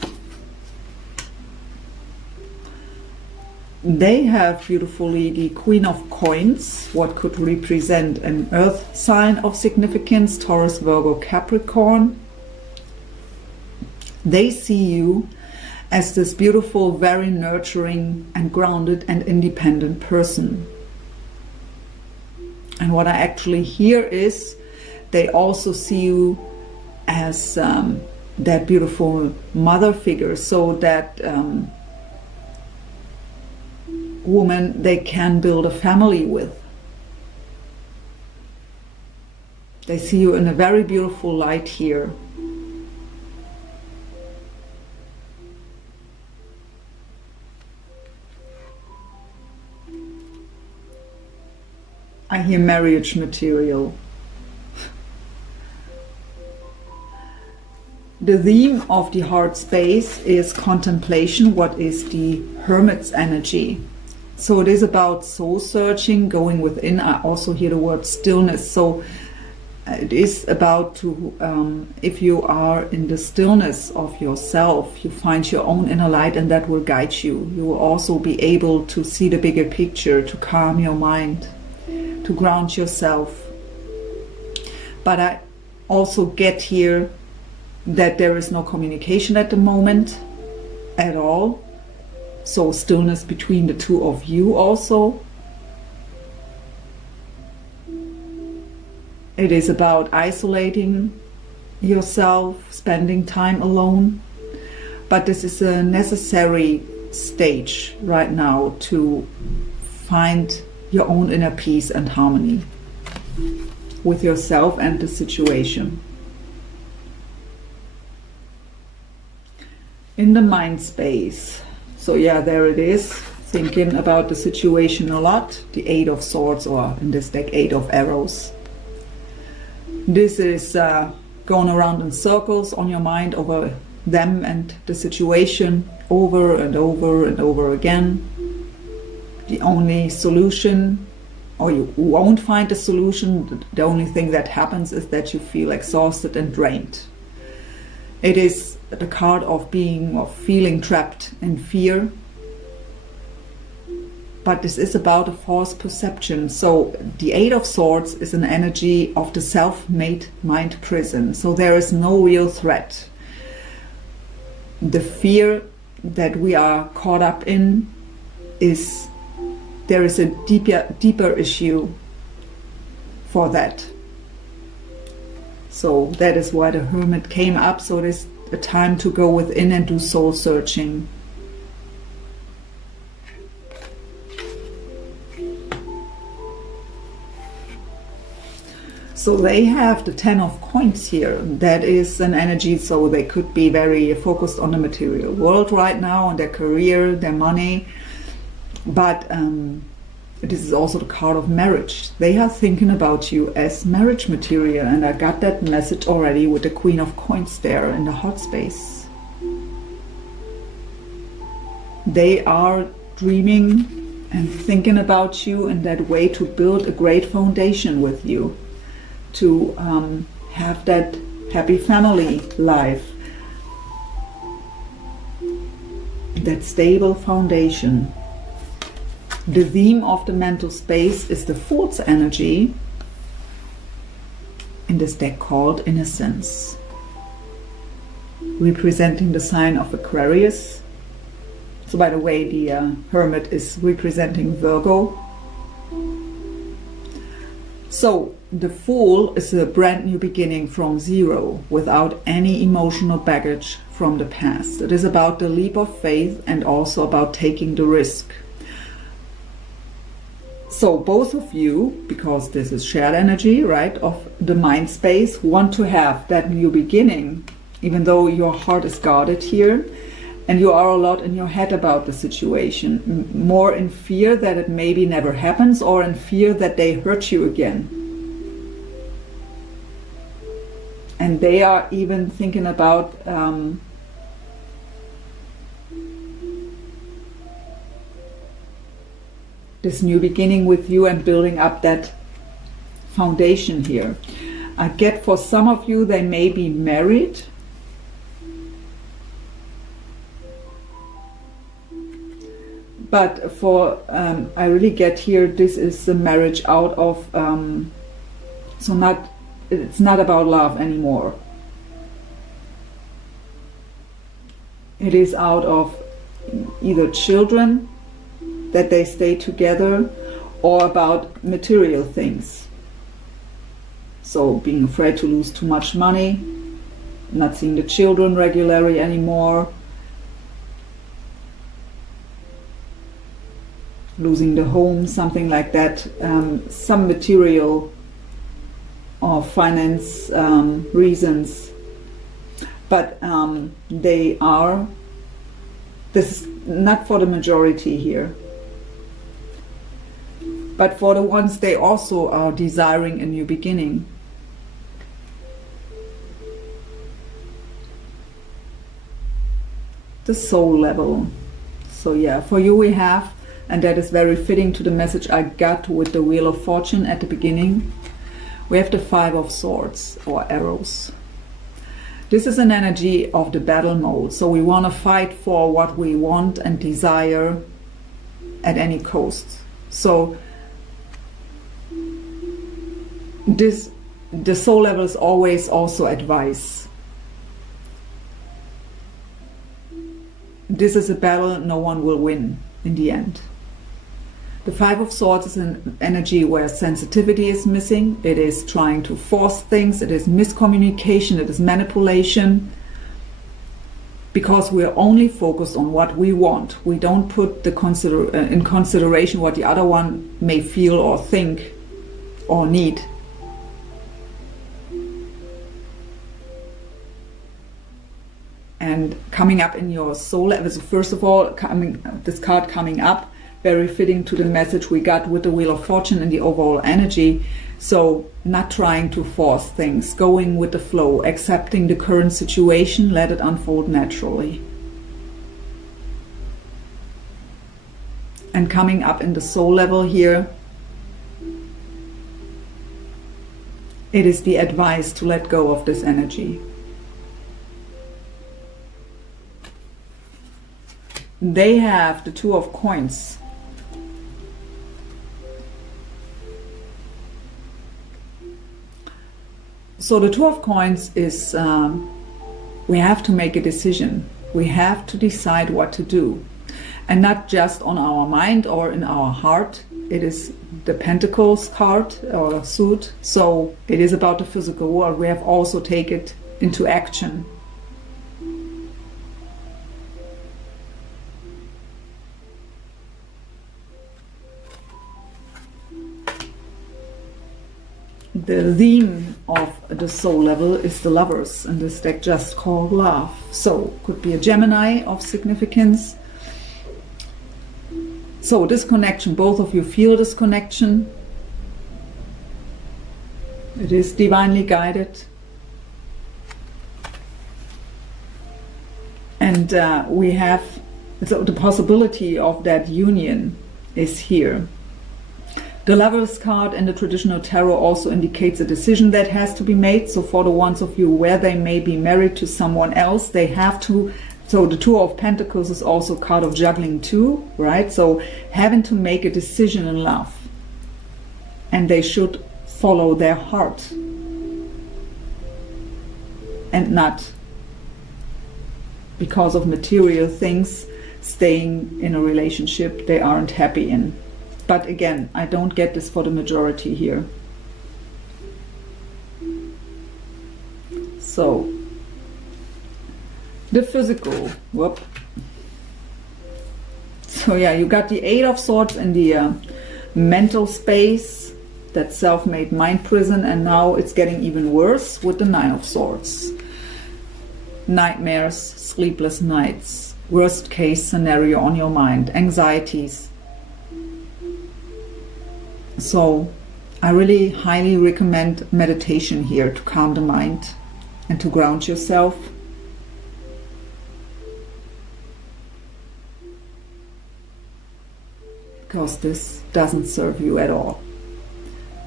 They have beautifully the Queen of Coins, what could represent an earth sign of significance, Taurus, Virgo, Capricorn. They see you as this beautiful, very nurturing and grounded and independent person. And what I actually hear is they also see you as that beautiful mother figure, so that woman they can build a family with. They see you in a very beautiful light here. I hear marriage material. The theme of the heart space is contemplation, what is the hermit's energy. So it is about soul searching, going within. I also hear the word stillness. So it is about to, if you are in the stillness of yourself, you find your own inner light, and that will guide you. You will also be able to see the bigger picture, to calm your mind, to ground yourself. But I also get here that there is no communication at the moment at all. So stillness between the two of you also. It is about isolating yourself, spending time alone. But this is a necessary stage right now to find your own inner peace and harmony with yourself and the situation. In the mind space. So yeah, there it is. Thinking about the situation a lot. The 8 of Swords, or in this deck, 8 of Arrows. This is going around in circles on your mind over them and the situation, over and over and over again. The only solution, or you won't find a solution, the only thing that happens is that you feel exhausted and drained. It is the card of feeling trapped in fear. But this is about a false perception. So the 8 of Swords is an energy of the self-made mind prison. So there is no real threat. The fear that we are caught up in is, there is a deeper issue for that. So that is why the Hermit came up. So it is a time to go within and do soul searching. So they have the 10 of Coins here. That is an energy, so they could be very focused on the material world right now, on their career, their money. But this is also the card of marriage. They are thinking about you as marriage material, and I got that message already with the Queen of Coins there in the heart space. They are dreaming and thinking about you in that way, to build a great foundation with you, to have that happy family life, that stable foundation. The theme of the mental space is the Fool's energy in this deck called Innocence, representing the sign of Aquarius. So by the way, the Hermit is representing Virgo. So the Fool is a brand new beginning from zero, without any emotional baggage from the past. It is about the leap of faith and also about taking the risk. So both of you, because this is shared energy, right, of the mind space, want to have that new beginning, even though your heart is guarded here and you are a lot in your head about the situation, more in fear that it maybe never happens, or in fear that they hurt you again. And they are even thinking about this new beginning with you and building up that foundation here. I get for some of you, they may be married. But for, I really get here, this is the marriage out of, it's not about love anymore. It is out of either children, that they stay together, or about material things. So being afraid to lose too much money, not seeing the children regularly anymore, losing the home, something like that, some material or finance reasons. But this is not for the majority here. But for the ones, they also are desiring a new beginning. The soul level. So yeah, for you we have, and that is very fitting to the message I got with the Wheel of Fortune at the beginning, we have the Five of Swords, or arrows. This is an energy of the battle mode. So we want to fight for what we want and desire at any cost. So the soul level is always also advice. This is a battle no one will win in the end. The Five of Swords is an energy where sensitivity is missing. It is trying to force things. It is miscommunication. It is manipulation. Because we're only focused on what we want. We don't put in consideration what the other one may feel or think or need. And coming up in your soul level, so first of all, this card coming up, very fitting to the message we got with the Wheel of Fortune and the overall energy. So not trying to force things, going with the flow, accepting the current situation, let it unfold naturally. And coming up in the soul level here, it is the advice to let go of this energy. They have the Two of Coins. So the Two of Coins is, we have to make a decision. We have to decide what to do. And not just on our mind or in our heart. It is the Pentacles card or suit. So it is about the physical world. We have also taken it into action. The theme of the soul level is the Lovers, and this deck just called love. So could be a Gemini of significance. So this connection, both of you feel this connection. It is divinely guided. And we have, so the possibility of that union is here. The Lovers card in the traditional tarot also indicates a decision that has to be made. So for the ones of you where they may be married to someone else, they have to. So the Two of Pentacles is also a card of juggling too, right? So having to make a decision in love. And they should follow their heart. And not because of material things staying in a relationship they aren't happy in. But again, I don't get this for the majority here. So, the physical, whoop. So yeah, you got the Eight of Swords in the mental space, that self-made mind prison, and now it's getting even worse with the Nine of Swords. Nightmares, sleepless nights, worst case scenario on your mind, anxieties. So I really highly recommend meditation here to calm the mind and to ground yourself. Because this doesn't serve you at all.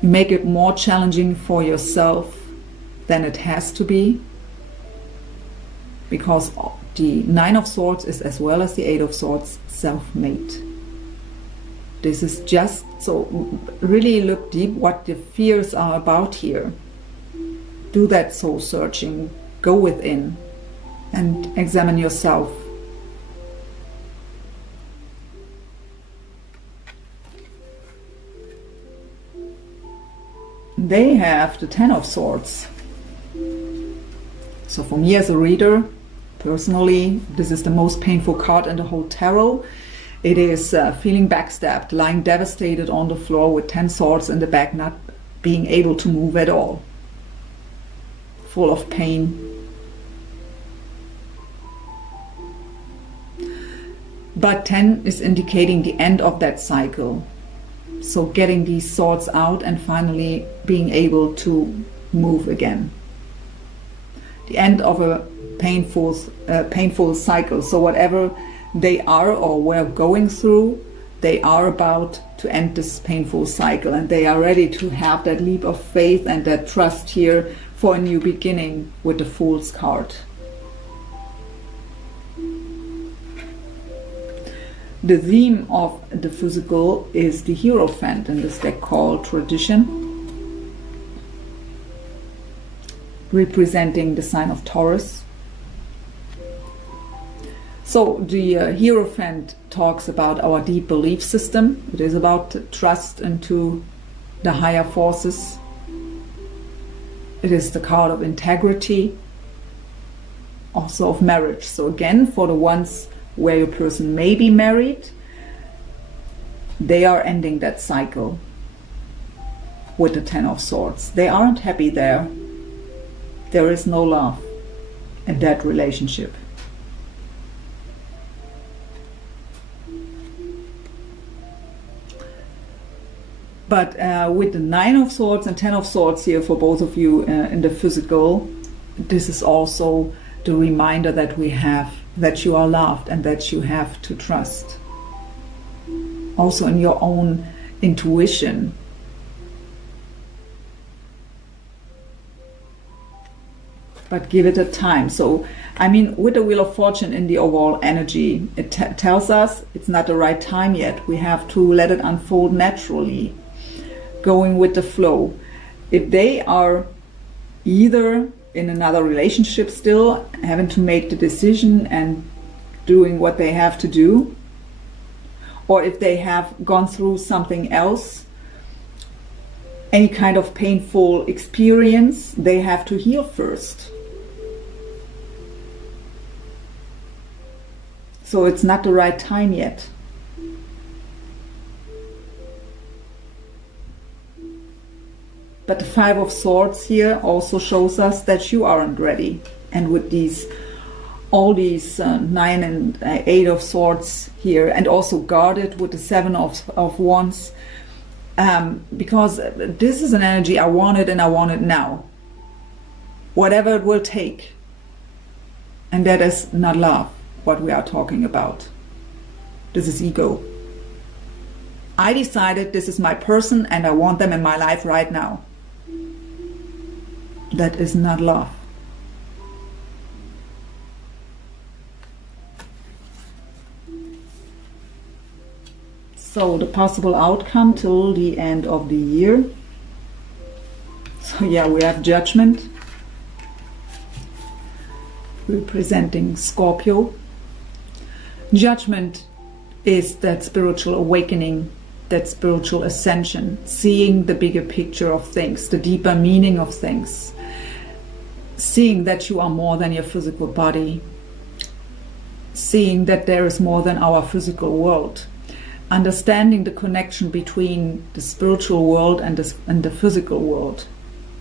You make it more challenging for yourself than it has to be. Because the Nine of Swords is, as well as the Eight of Swords, self-made. This is just, so really look deep what the fears are about here. Do that soul searching, go within and examine yourself they have the Ten of Swords. So for me as a reader, personally, this is the most painful card in the whole tarot. It is feeling backstabbed, lying devastated on the floor with 10 swords in the back, not being able to move at all. Full of pain. But 10 is indicating the end of that cycle. So getting these swords out and finally being able to move again. The end of a painful cycle. So whatever they are or were going through, they are about to end this painful cycle, and they are ready to have that leap of faith and that trust here for a new beginning with the Fool's card. The theme of the physical is the Hierophant in this deck called Tradition, representing the sign of Taurus. So the Hierophant talks about our deep belief system. It is about trust into the higher forces. It is the card of integrity, also of marriage. So again, for the ones where your person may be married, they are ending that cycle with the Ten of Swords. They aren't happy there. There is no love in that relationship. But with the Nine of Swords and Ten of Swords here for both of you in the physical, this is also the reminder that we have, that you are loved and that you have to trust. Also in your own intuition. But give it a time. So, I mean, with the Wheel of Fortune in the overall energy, it tells us it's not the right time yet. We have to let it unfold naturally, going with the flow. If they are either in another relationship still, having to make the decision and doing what they have to do, or if they have gone through something else, any kind of painful experience, they have to heal first. So it's not the right time yet. But the Five of Swords here also shows us that you aren't ready. And with all these 9 and 8 of Swords here, and also guarded with the 7 of Wands, because this is an energy, I want it and I want it now. Whatever it will take. And that is not love, what we are talking about. This is ego. I decided this is my person and I want them in my life right now. That is not love. So the possible outcome till the end of the year. So yeah, we have Judgment, representing Scorpio. Judgment is that spiritual awakening, that spiritual ascension, seeing the bigger picture of things, the deeper meaning of things, seeing that you are more than your physical body, seeing that there is more than our physical world, understanding the connection between the spiritual world and the physical world,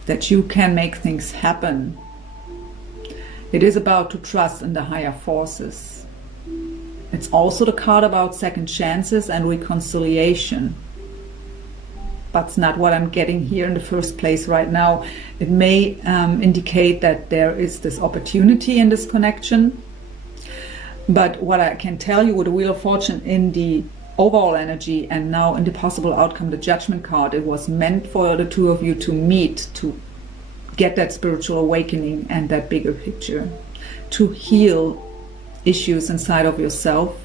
that you can make things happen. It is about to trust in the higher forces. It's also the card about second chances and reconciliation. But it's not what I'm getting here in the first place right now. It may indicate that there is this opportunity in this connection. But what I can tell you with the Wheel of Fortune in the overall energy and now in the possible outcome, the Judgment card, it was meant for the two of you to meet, to get that spiritual awakening and that bigger picture, to heal issues inside of yourself,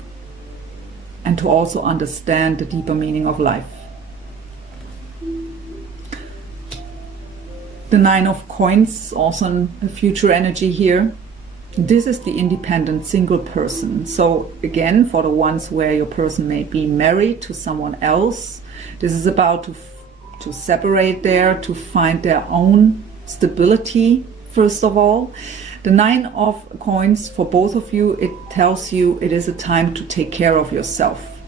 and to also understand the deeper meaning of life. The Nine of Coins, also a future energy here. This is the independent single person. So again, for the ones where your person may be married to someone else, this is about to to separate there, to find their own stability, first of all. The 9 of coins for both of you, it tells you it is a time to take care of yourself,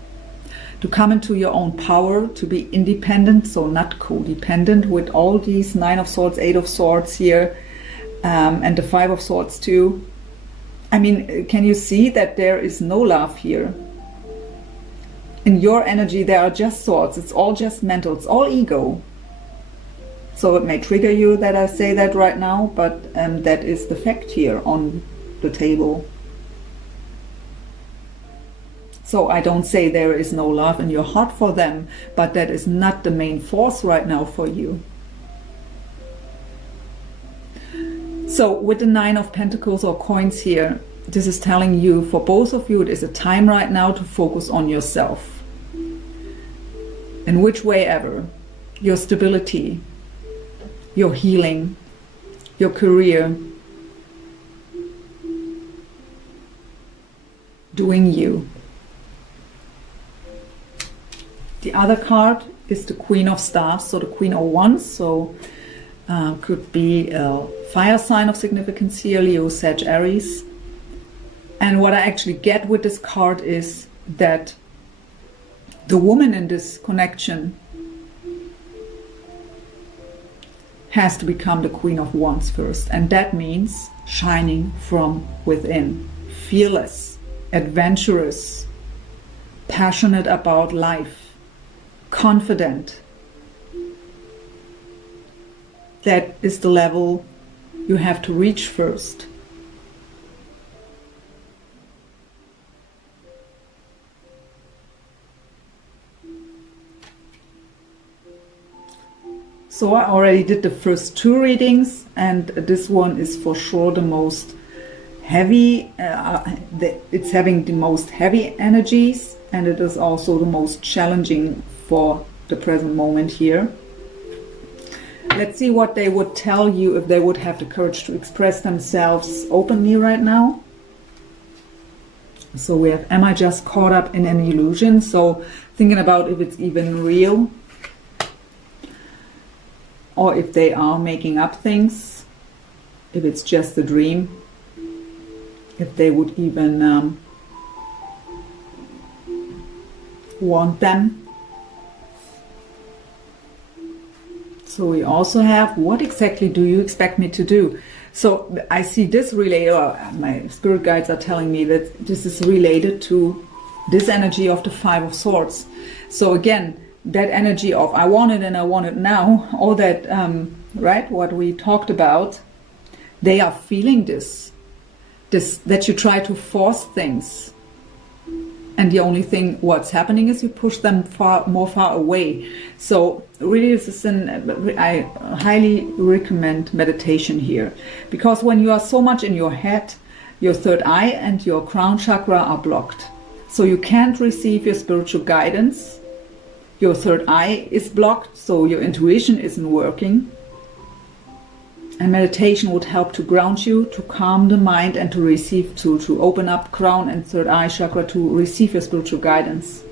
to come into your own power, to be independent, so not codependent with all these 9 of swords, 8 of swords here, and the 5 of swords too. I mean, can you see that there is no love here? In your energy, there are just thoughts. It's all just mental. It's all ego. So it may trigger you that I say that right now, but that is the fact here on the table. So I don't say there is no love in your heart for them, but that is not the main force right now for you. So with the 9 of Pentacles or coins here, this is telling you, for both of you, it is a time right now to focus on yourself. In which way ever. Your stability, your healing, your career, doing you. The other card is the Queen of Staffs, so the Queen of Wands, so could be a fire sign of significance here, Leo, Sag, Aries. And what I actually get with this card is that the woman in this connection has to become the Queen of Wands first. And that means shining from within, fearless, adventurous, passionate about life, confident. That is the level you have to reach first. So I already did the first 2 readings, and this one is for sure the most heavy. It's having the most heavy energies, and it is also the most challenging for the present moment here. Let's see what they would tell you if they would have the courage to express themselves openly right now. So we have, am I just caught up in an illusion? So thinking about if it's even real, or if they are making up things, if it's just a dream, if they would even want them. So we also have, what exactly do you expect me to do? So I see this related, or my spirit guides are telling me that this is related to this energy of the 5 of Swords. So again, that energy of I want it and I want it now, all that, right, what we talked about, they are feeling this, that you try to force things. And the only thing what's happening is you push them far away. So really this is I highly recommend meditation here. Because when you are so much in your head, your third eye and your crown chakra are blocked. So you can't receive your spiritual guidance. Your third eye is blocked, so your intuition isn't working. And meditation would help to ground you, to calm the mind, and to receive, to open up crown and third eye chakra to receive your spiritual guidance.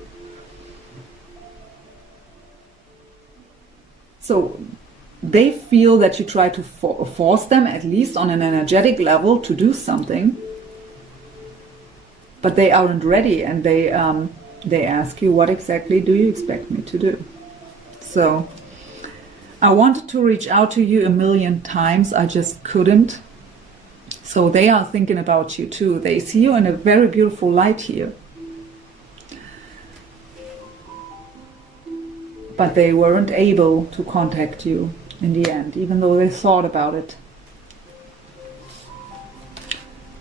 So they feel that you try to force them, at least on an energetic level, to do something. But they aren't ready, and they ask you, what exactly do you expect me to do? So I wanted to reach out to you 1,000,000 times, I just couldn't. So they are thinking about you too. They see you in a very beautiful light here. But they weren't able to contact you in the end, even though they thought about it.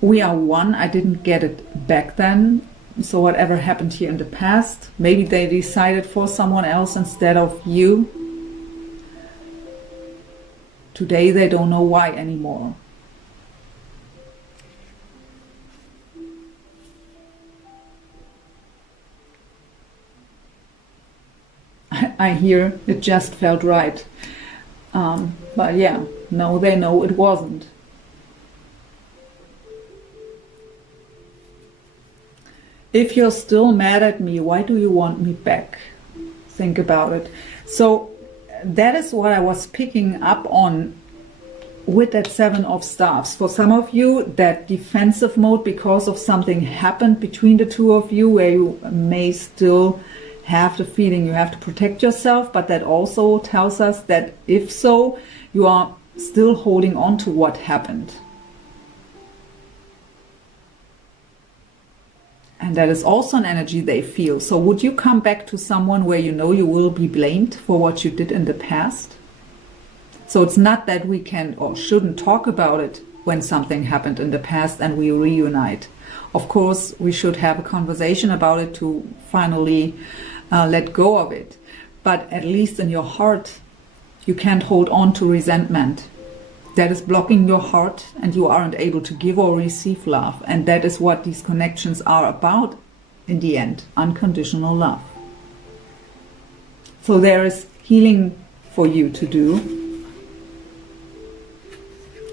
We are one. I didn't get it back then. So whatever happened here in the past, maybe they decided for someone else instead of you. Today they don't know why anymore. I hear it just felt right. But yeah, no, they know it wasn't. If you're still mad at me, why do you want me back? Think about it. So that is what I was picking up on with that Seven of Staffs. For some of you, that defensive mode because of something happened between the two of you, where you may still have the feeling you have to protect yourself, but that also tells us that if so, you are still holding on to what happened. And that is also an energy they feel. So would you come back to someone where you know you will be blamed for what you did in the past? So it's not that we can or shouldn't talk about it when something happened in the past and we reunite. Of course, we should have a conversation about it to finally let go of it. But at least in your heart, you can't hold on to resentment. That is blocking your heart, and you aren't able to give or receive love. And that is what these connections are about in the end, unconditional love. So there is healing for you to do.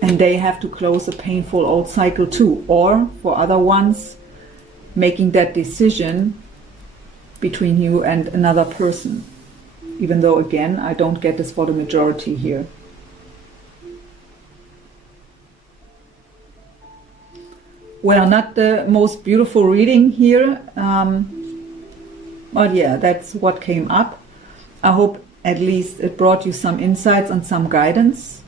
And they have to close a painful old cycle too. Or for other ones, making that decision between you and another person. Even though, again, I don't get this for the majority here. Well, not the most beautiful reading here, but yeah, that's what came up. I hope at least it brought you some insights and some guidance.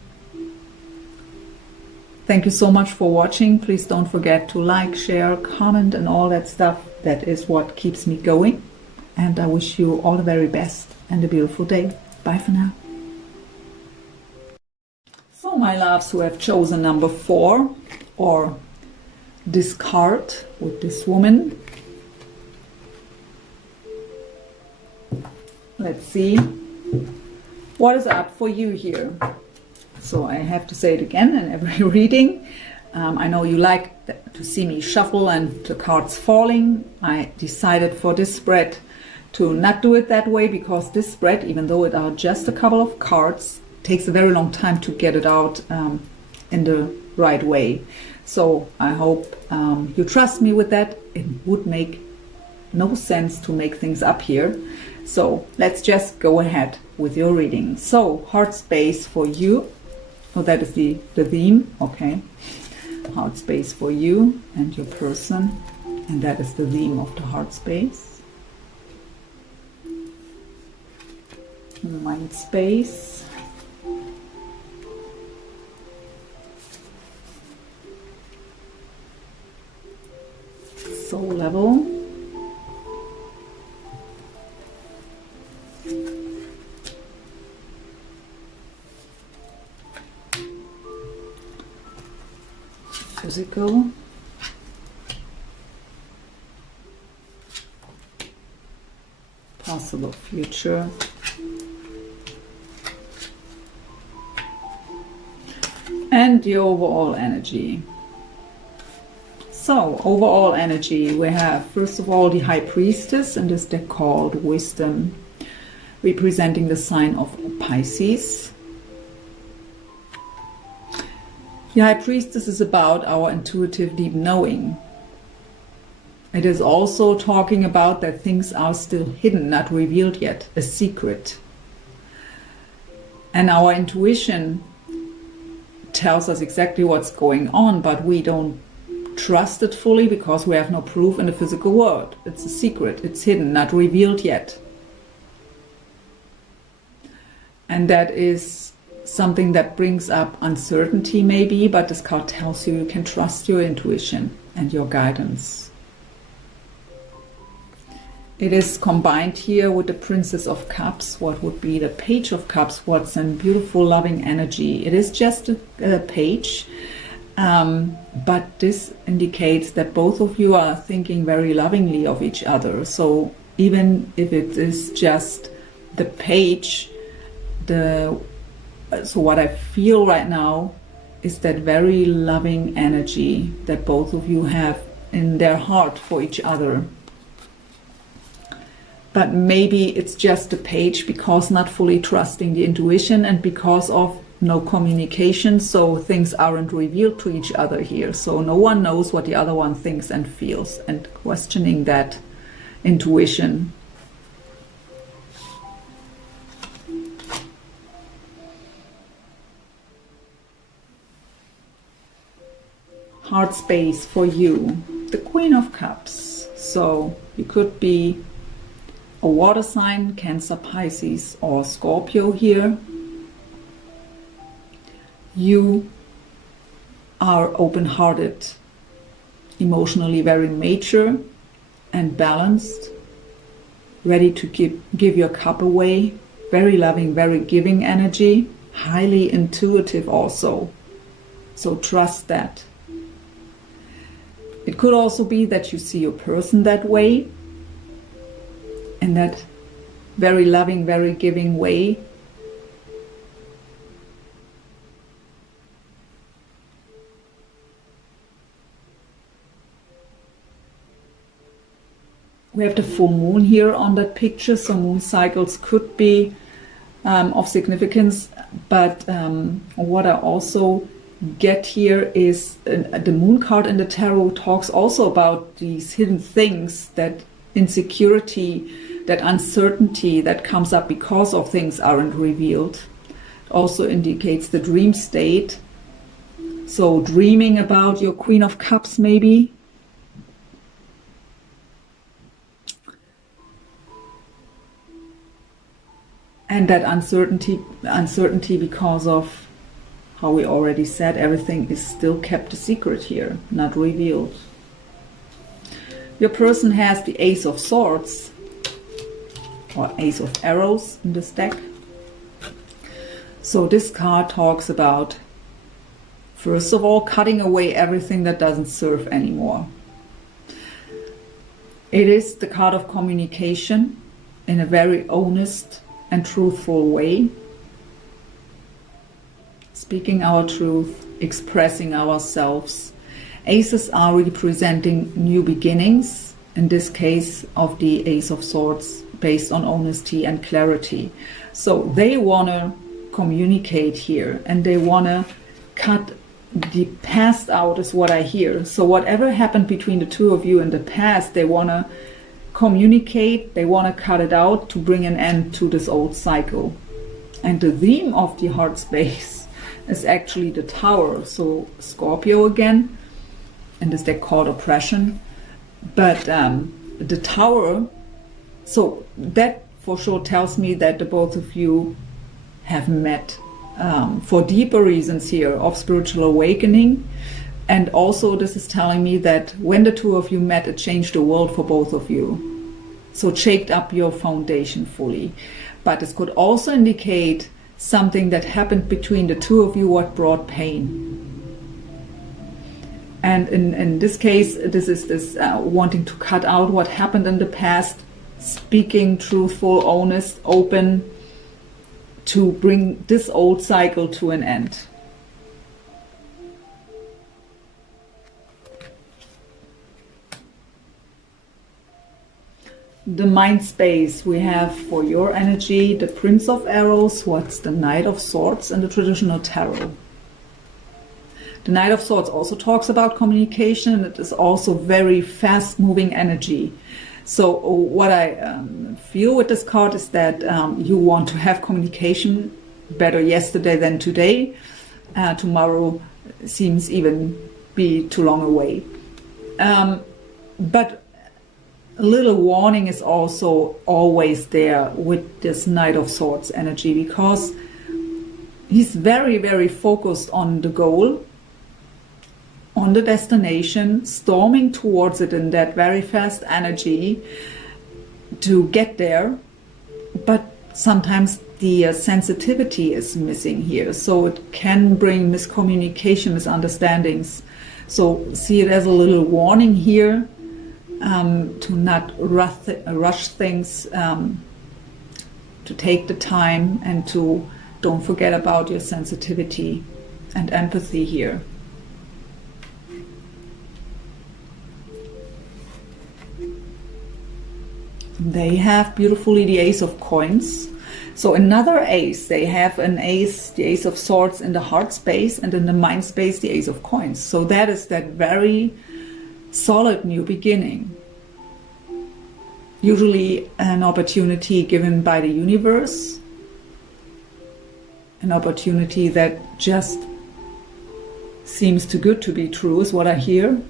Thank you so much for watching. Please don't forget to like, share, comment, and all that stuff. That is what keeps me going. And I wish you all the very best and a beautiful day. Bye for now. So my loves who have chosen number 4 or discard with this woman. Let's see what is up for you here. So I have to say it again in every reading. I know you like to see me shuffle and the cards falling. I decided for this spread to not do it that way, because this spread, even though it are just a couple of cards, takes a very long time to get it out in the right way. So I hope you trust me with that. It would make no sense to make things up here. So let's just go ahead with your reading. So heart space for you. Oh, that is the theme. Okay. Heart space for you and your person. And that is the theme of the heart space. Mind space. Soul level. Physical. Possible future. And the overall energy. So, overall energy, we have first of all the High Priestess in this deck called Wisdom, representing the sign of Pisces. The High Priestess is about our intuitive deep knowing. It is also talking about that things are still hidden, not revealed yet, a secret. And our intuition tells us exactly what's going on, but we don't trust it fully because we have no proof in the physical world. It's a secret, it's hidden, not revealed yet. And that is something that brings up uncertainty maybe, but this card tells you can trust your intuition and your guidance. It is combined here with the Princess of Cups, what would be the Page of Cups, what's in beautiful loving energy. It is just a page, but this indicates that both of you are thinking very lovingly of each other. So even if it is just the page, so what I feel right now is that very loving energy that both of you have in their heart for each other. But maybe it's just a page because not fully trusting the intuition and because of no communication, so things aren't revealed to each other here. So no one knows what the other one thinks and feels, and questioning that intuition. heart space for you, the Queen of Cups. So you could be a water sign, Cancer, Pisces, or Scorpio here. You are open-hearted, emotionally very mature and balanced, ready to give your cup away, very loving, very giving energy, highly intuitive also. So trust that. It could also be that you see your person that way, in that very loving, very giving way. We have the full moon here on that picture, so moon cycles could be of significance, but what I also get here is the moon card in the tarot talks also about these hidden things, that insecurity, that uncertainty that comes up because of things aren't revealed. It also indicates the dream state. So dreaming about your Queen of Cups maybe. And that uncertainty because of, how we already said, everything is still kept a secret here, not revealed. Your person has the Ace of Swords, or Ace of Arrows in this deck. So this card talks about, first of all, cutting away everything that doesn't serve anymore. It is the card of communication in a very honest and truthful way. Speaking our truth, expressing ourselves. Aces are representing new beginnings, in this case of the Ace of Swords, based on honesty and clarity. So they want to communicate here, and they want to cut the past out, is what I hear. So whatever happened between the two of you in the past, they want to communicate, they want to cut it out to bring an end to this old cycle. And the theme of the heart space is actually the Tower. So Scorpio again, and this deck called oppression. But the Tower, so that for sure tells me that the both of you have met for deeper reasons here of spiritual awakening. And also this is telling me that when the two of you met, it changed the world for both of you. So it shaped up your foundation fully. But this could also indicate something that happened between the two of you what brought pain. And in this case, this is this wanting to cut out what happened in the past, speaking truthful, honest, open, to bring this old cycle to an end. The mind space we have for your energy, the Prince of Arrows, what's the Knight of Swords in the traditional tarot. The Knight of Swords also talks about communication, and it is also very fast moving energy. So what I feel with this card is that you want to have communication better yesterday than today. Tomorrow seems even be too long away. But a little warning is also always there with this Knight of Swords energy, because he's very, very focused on the goal, on the destination, storming towards it in that very fast energy to get there. But sometimes the sensitivity is missing here, so it can bring miscommunication, misunderstandings. So see it as a little warning here, to not rush things, to take the time, and to don't forget about your sensitivity and empathy here. They have beautifully the Ace of Coins. So another ace, they have an ace, the Ace of Swords in the heart space, and in the mind space the Ace of Coins. So that is that very solid new beginning. Usually an opportunity given by the universe, an opportunity that just seems too good to be true, is what I hear.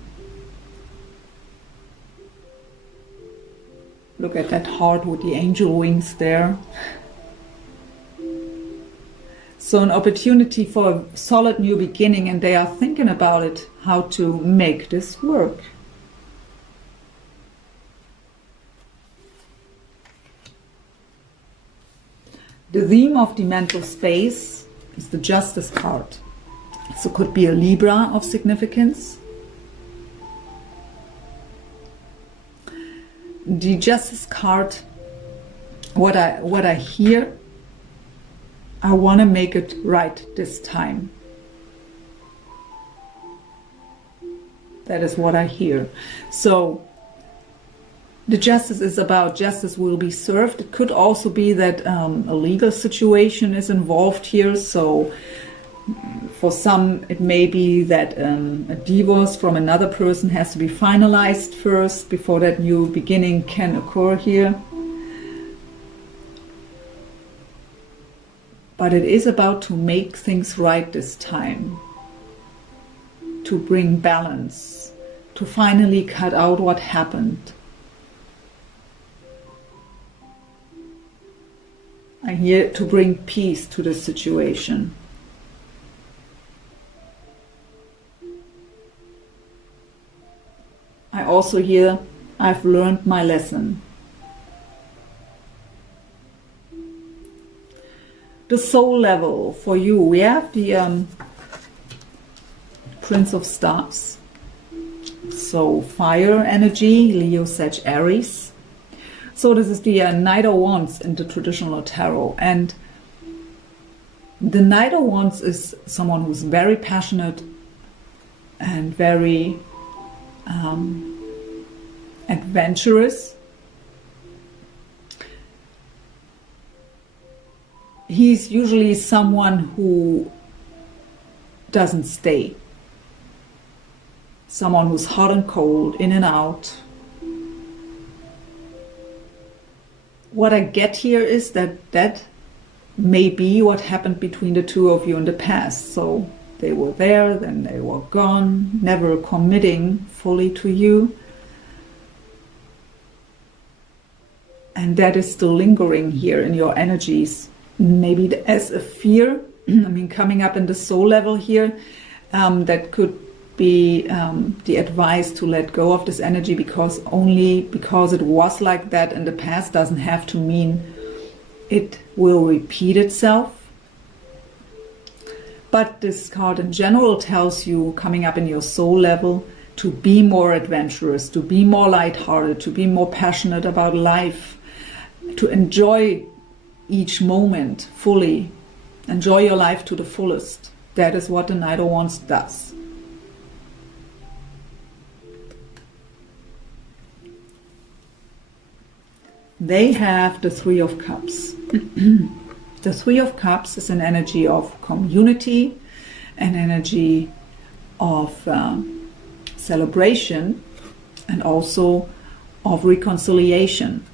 Look at that heart with the angel wings there. So an opportunity for a solid new beginning, and they are thinking about it, how to make this work. The theme of the mental space is the Justice card. So it could be a Libra of significance. The Justice card, what I hear, I want to make it right this time. That is what I hear. So the justice is about justice will be served. It could also be that a legal situation is involved here. So for some, it may be that a divorce from another person has to be finalized first before that new beginning can occur here. But it is about to make things right this time, to bring balance, to finally cut out what happened. I'm here to bring peace to the situation. I also hear, I've learned my lesson. The soul level for you, we have the Prince of Staffs. So fire energy, Leo, Sag, Aries. So this is the Knight of Wands in the traditional tarot. And the Knight of Wands is someone who's very passionate and very adventurous. He's usually someone who doesn't stay. Someone who's hot and cold, in and out. What I get here is that may be what happened between the two of you in the past. So they were there, then they were gone, never committing fully to you. And that is still lingering here in your energies. Maybe as a fear, I mean, coming up in the soul level here, that could be the advice to let go of this energy, because only because it was like that in the past doesn't have to mean it will repeat itself. But this card in general tells you, coming up in your soul level, to be more adventurous, to be more lighthearted, to be more passionate about life, to enjoy each moment fully, enjoy your life to the fullest. That is what the Knight of Wands does. They have the Three of Cups. The Three of Cups is an energy of community, an energy of celebration, and also of reconciliation.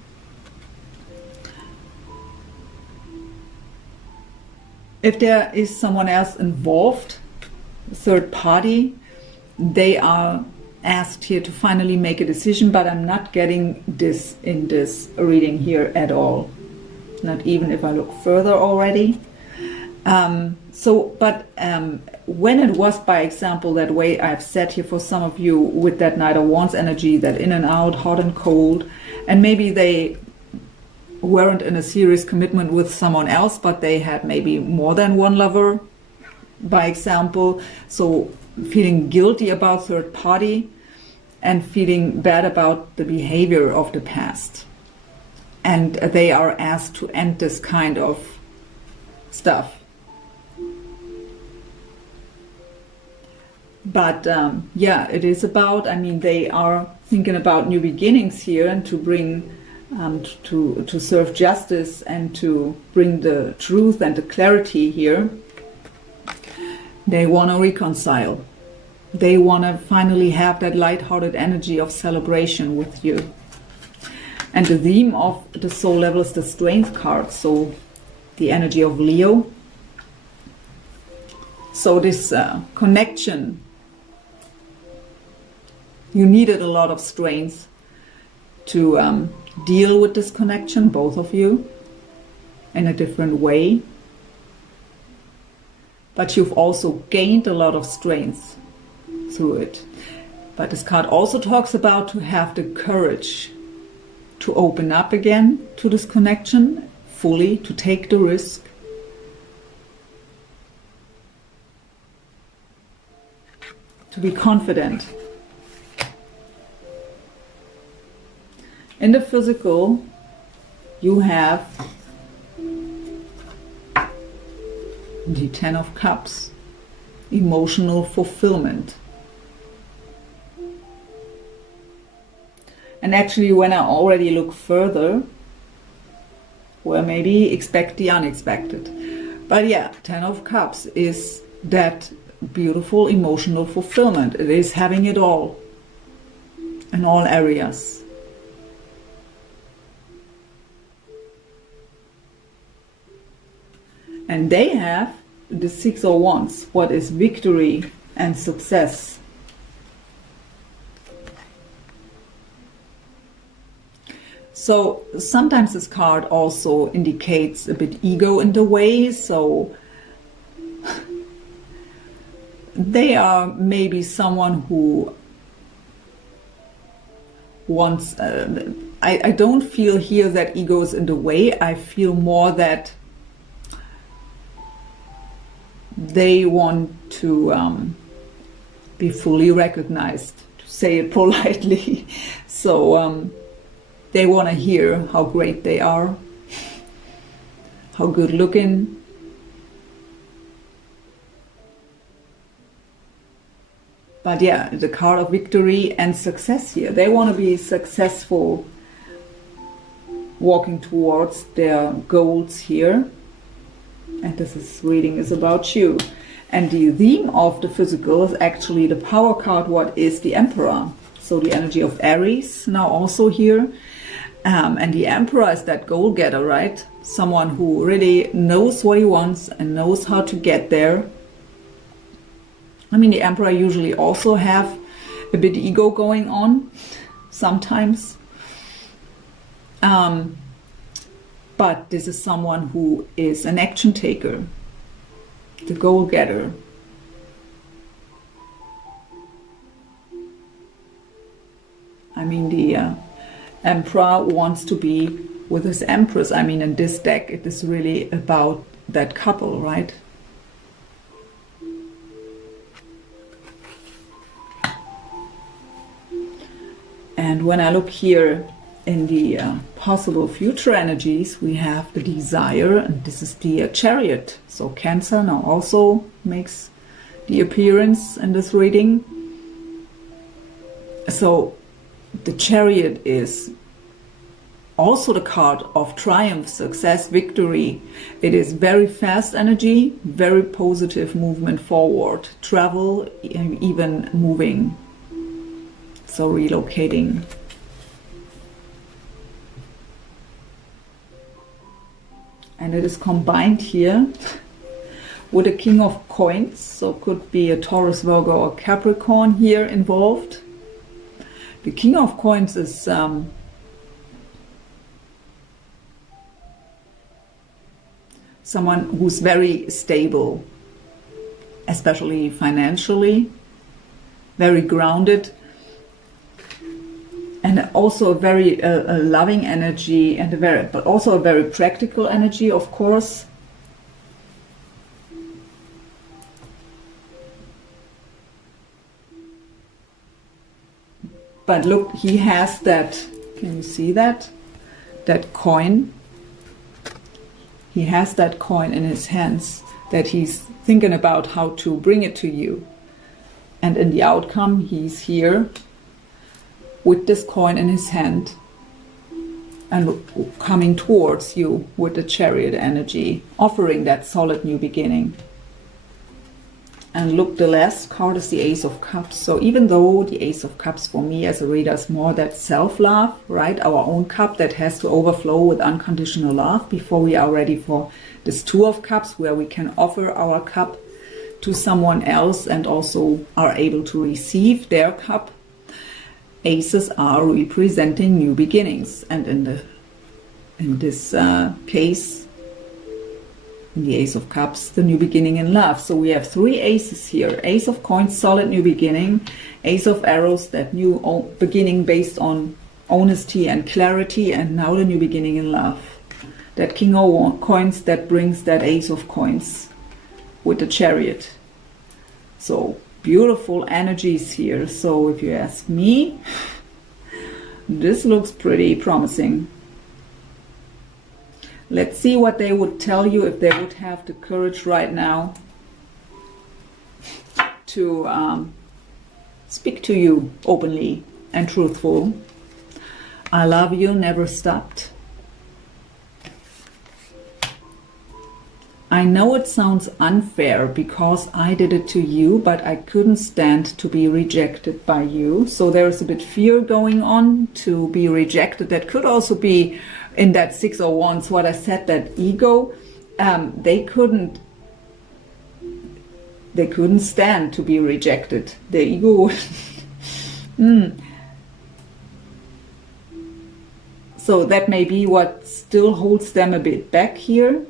If there is someone else involved, third party, they are asked here to finally make a decision, but I'm not getting this in this reading here at all. Not even if I look further already. When it was, by example, that way I've said here for some of you with that Knight of Wands energy, that in and out, hot and cold, and maybe they weren't in a serious commitment with someone else, but they had maybe more than one lover, by example. So feeling guilty about third party and feeling bad about the behavior of the past. And they are asked to end this kind of stuff. But yeah, it is about, I mean, they are thinking about new beginnings here, and to bring to serve justice and to bring the truth and the clarity here. They want to reconcile. They want to finally have that light-hearted energy of celebration with you. And the theme of the soul level is the Strength card, so the energy of Leo. So this connection, you needed a lot of strength to deal with this connection, both of you, in a different way. But you've also gained a lot of strength through it. But this card also talks about to have the courage to open up again to this connection fully, to take the risk. To be confident. In the physical, you have the Ten of Cups, emotional fulfillment. And actually, when I already look further, well, maybe expect the unexpected. But yeah, Ten of Cups is that beautiful emotional fulfillment. It is having it all in all areas. And they have the Six of Wands, what is victory and success. So sometimes this card also indicates a bit ego in the way, so they are maybe someone who wants, I don't feel here that ego is in the way. I feel more that they want to be fully recognized, to say it politely. So they want to hear how great they are, how good looking. But yeah, the card of victory and success here. They want to be successful, walking towards their goals here. And this reading is about you. And the theme of the physical is actually the power card, what is the Emperor. So the energy of Aries now also here. And the Emperor is that goal getter, right? Someone who really knows what he wants and knows how to get there. I mean, the Emperor usually also have a bit ego going on sometimes. But this is someone who is an action taker, the goal getter. I mean, the Emperor wants to be with his Empress. I mean, in this deck, it is really about that couple, right? And when I look here in the possible future energies, we have the Desire, and this is the Chariot. So Cancer now also makes the appearance in this reading. So the Chariot is also the card of triumph, success, victory. It is very fast energy, very positive movement forward, travel, even moving. So relocating. And it is combined here with a King of Coins. So could be a Taurus, Virgo or Capricorn here involved. The King of Coins is someone who's very stable, especially financially, very grounded. And also a very loving energy, and but also a very practical energy, of course. But look, he has that. Can you see that? That coin. He has that coin in his hands that he's thinking about how to bring it to you. And in the outcome, he's here with this coin in his hand and coming towards you with the Chariot energy, offering that solid new beginning. And look, the last card is the Ace of Cups. So even though the Ace of Cups for me as a reader is more that self-love, right? Our own cup that has to overflow with unconditional love before we are ready for this Two of Cups, where we can offer our cup to someone else and also are able to receive their cup. Aces are representing new beginnings, and in this case, in the Ace of Cups, the new beginning in love. So we have 3 aces here. Ace of Coins, solid new beginning. Ace of Arrows, that new beginning based on honesty and clarity, and now the new beginning in love. That King of Coins, that brings that Ace of Coins with the Chariot. So beautiful energies here. So if you ask me, this looks pretty promising. Let's see what they would tell you if they would have the courage right now to speak to you openly and truthful. I love you, never stopped. I know it sounds unfair because I did it to you, but I couldn't stand to be rejected by you. So there's a bit fear going on to be rejected. That could also be in that 6 of Wands, what I said, that ego. They couldn't stand to be rejected. The ego. So that may be what still holds them a bit back here.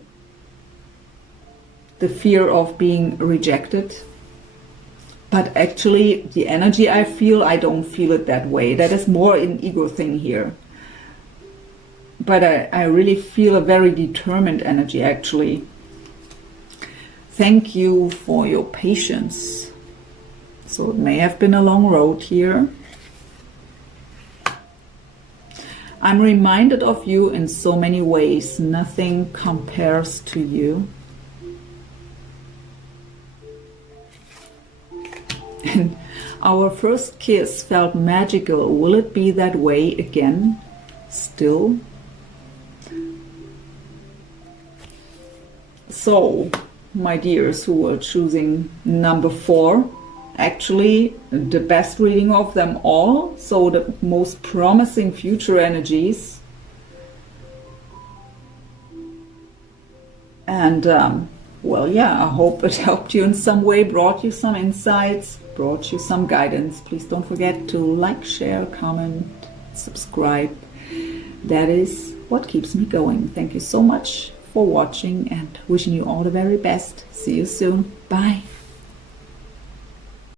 The fear of being rejected. But actually, the energy I feel, I don't feel it that way. That is more an ego thing here. But I really feel a very determined energy, actually. Thank you for your patience. So it may have been a long road here. I'm reminded of you in so many ways. Nothing compares to you. And our first kiss felt magical. Will it be that way again? Still? So, my dears who are choosing number 4, actually the best reading of them all. So the most promising future energies. And well, yeah, I hope it helped you in some way, brought you some insights, brought you some guidance. Please don't forget to like, share, comment, subscribe. That is what keeps me going. Thank you so much for watching and wishing you all the very best. See you soon. Bye.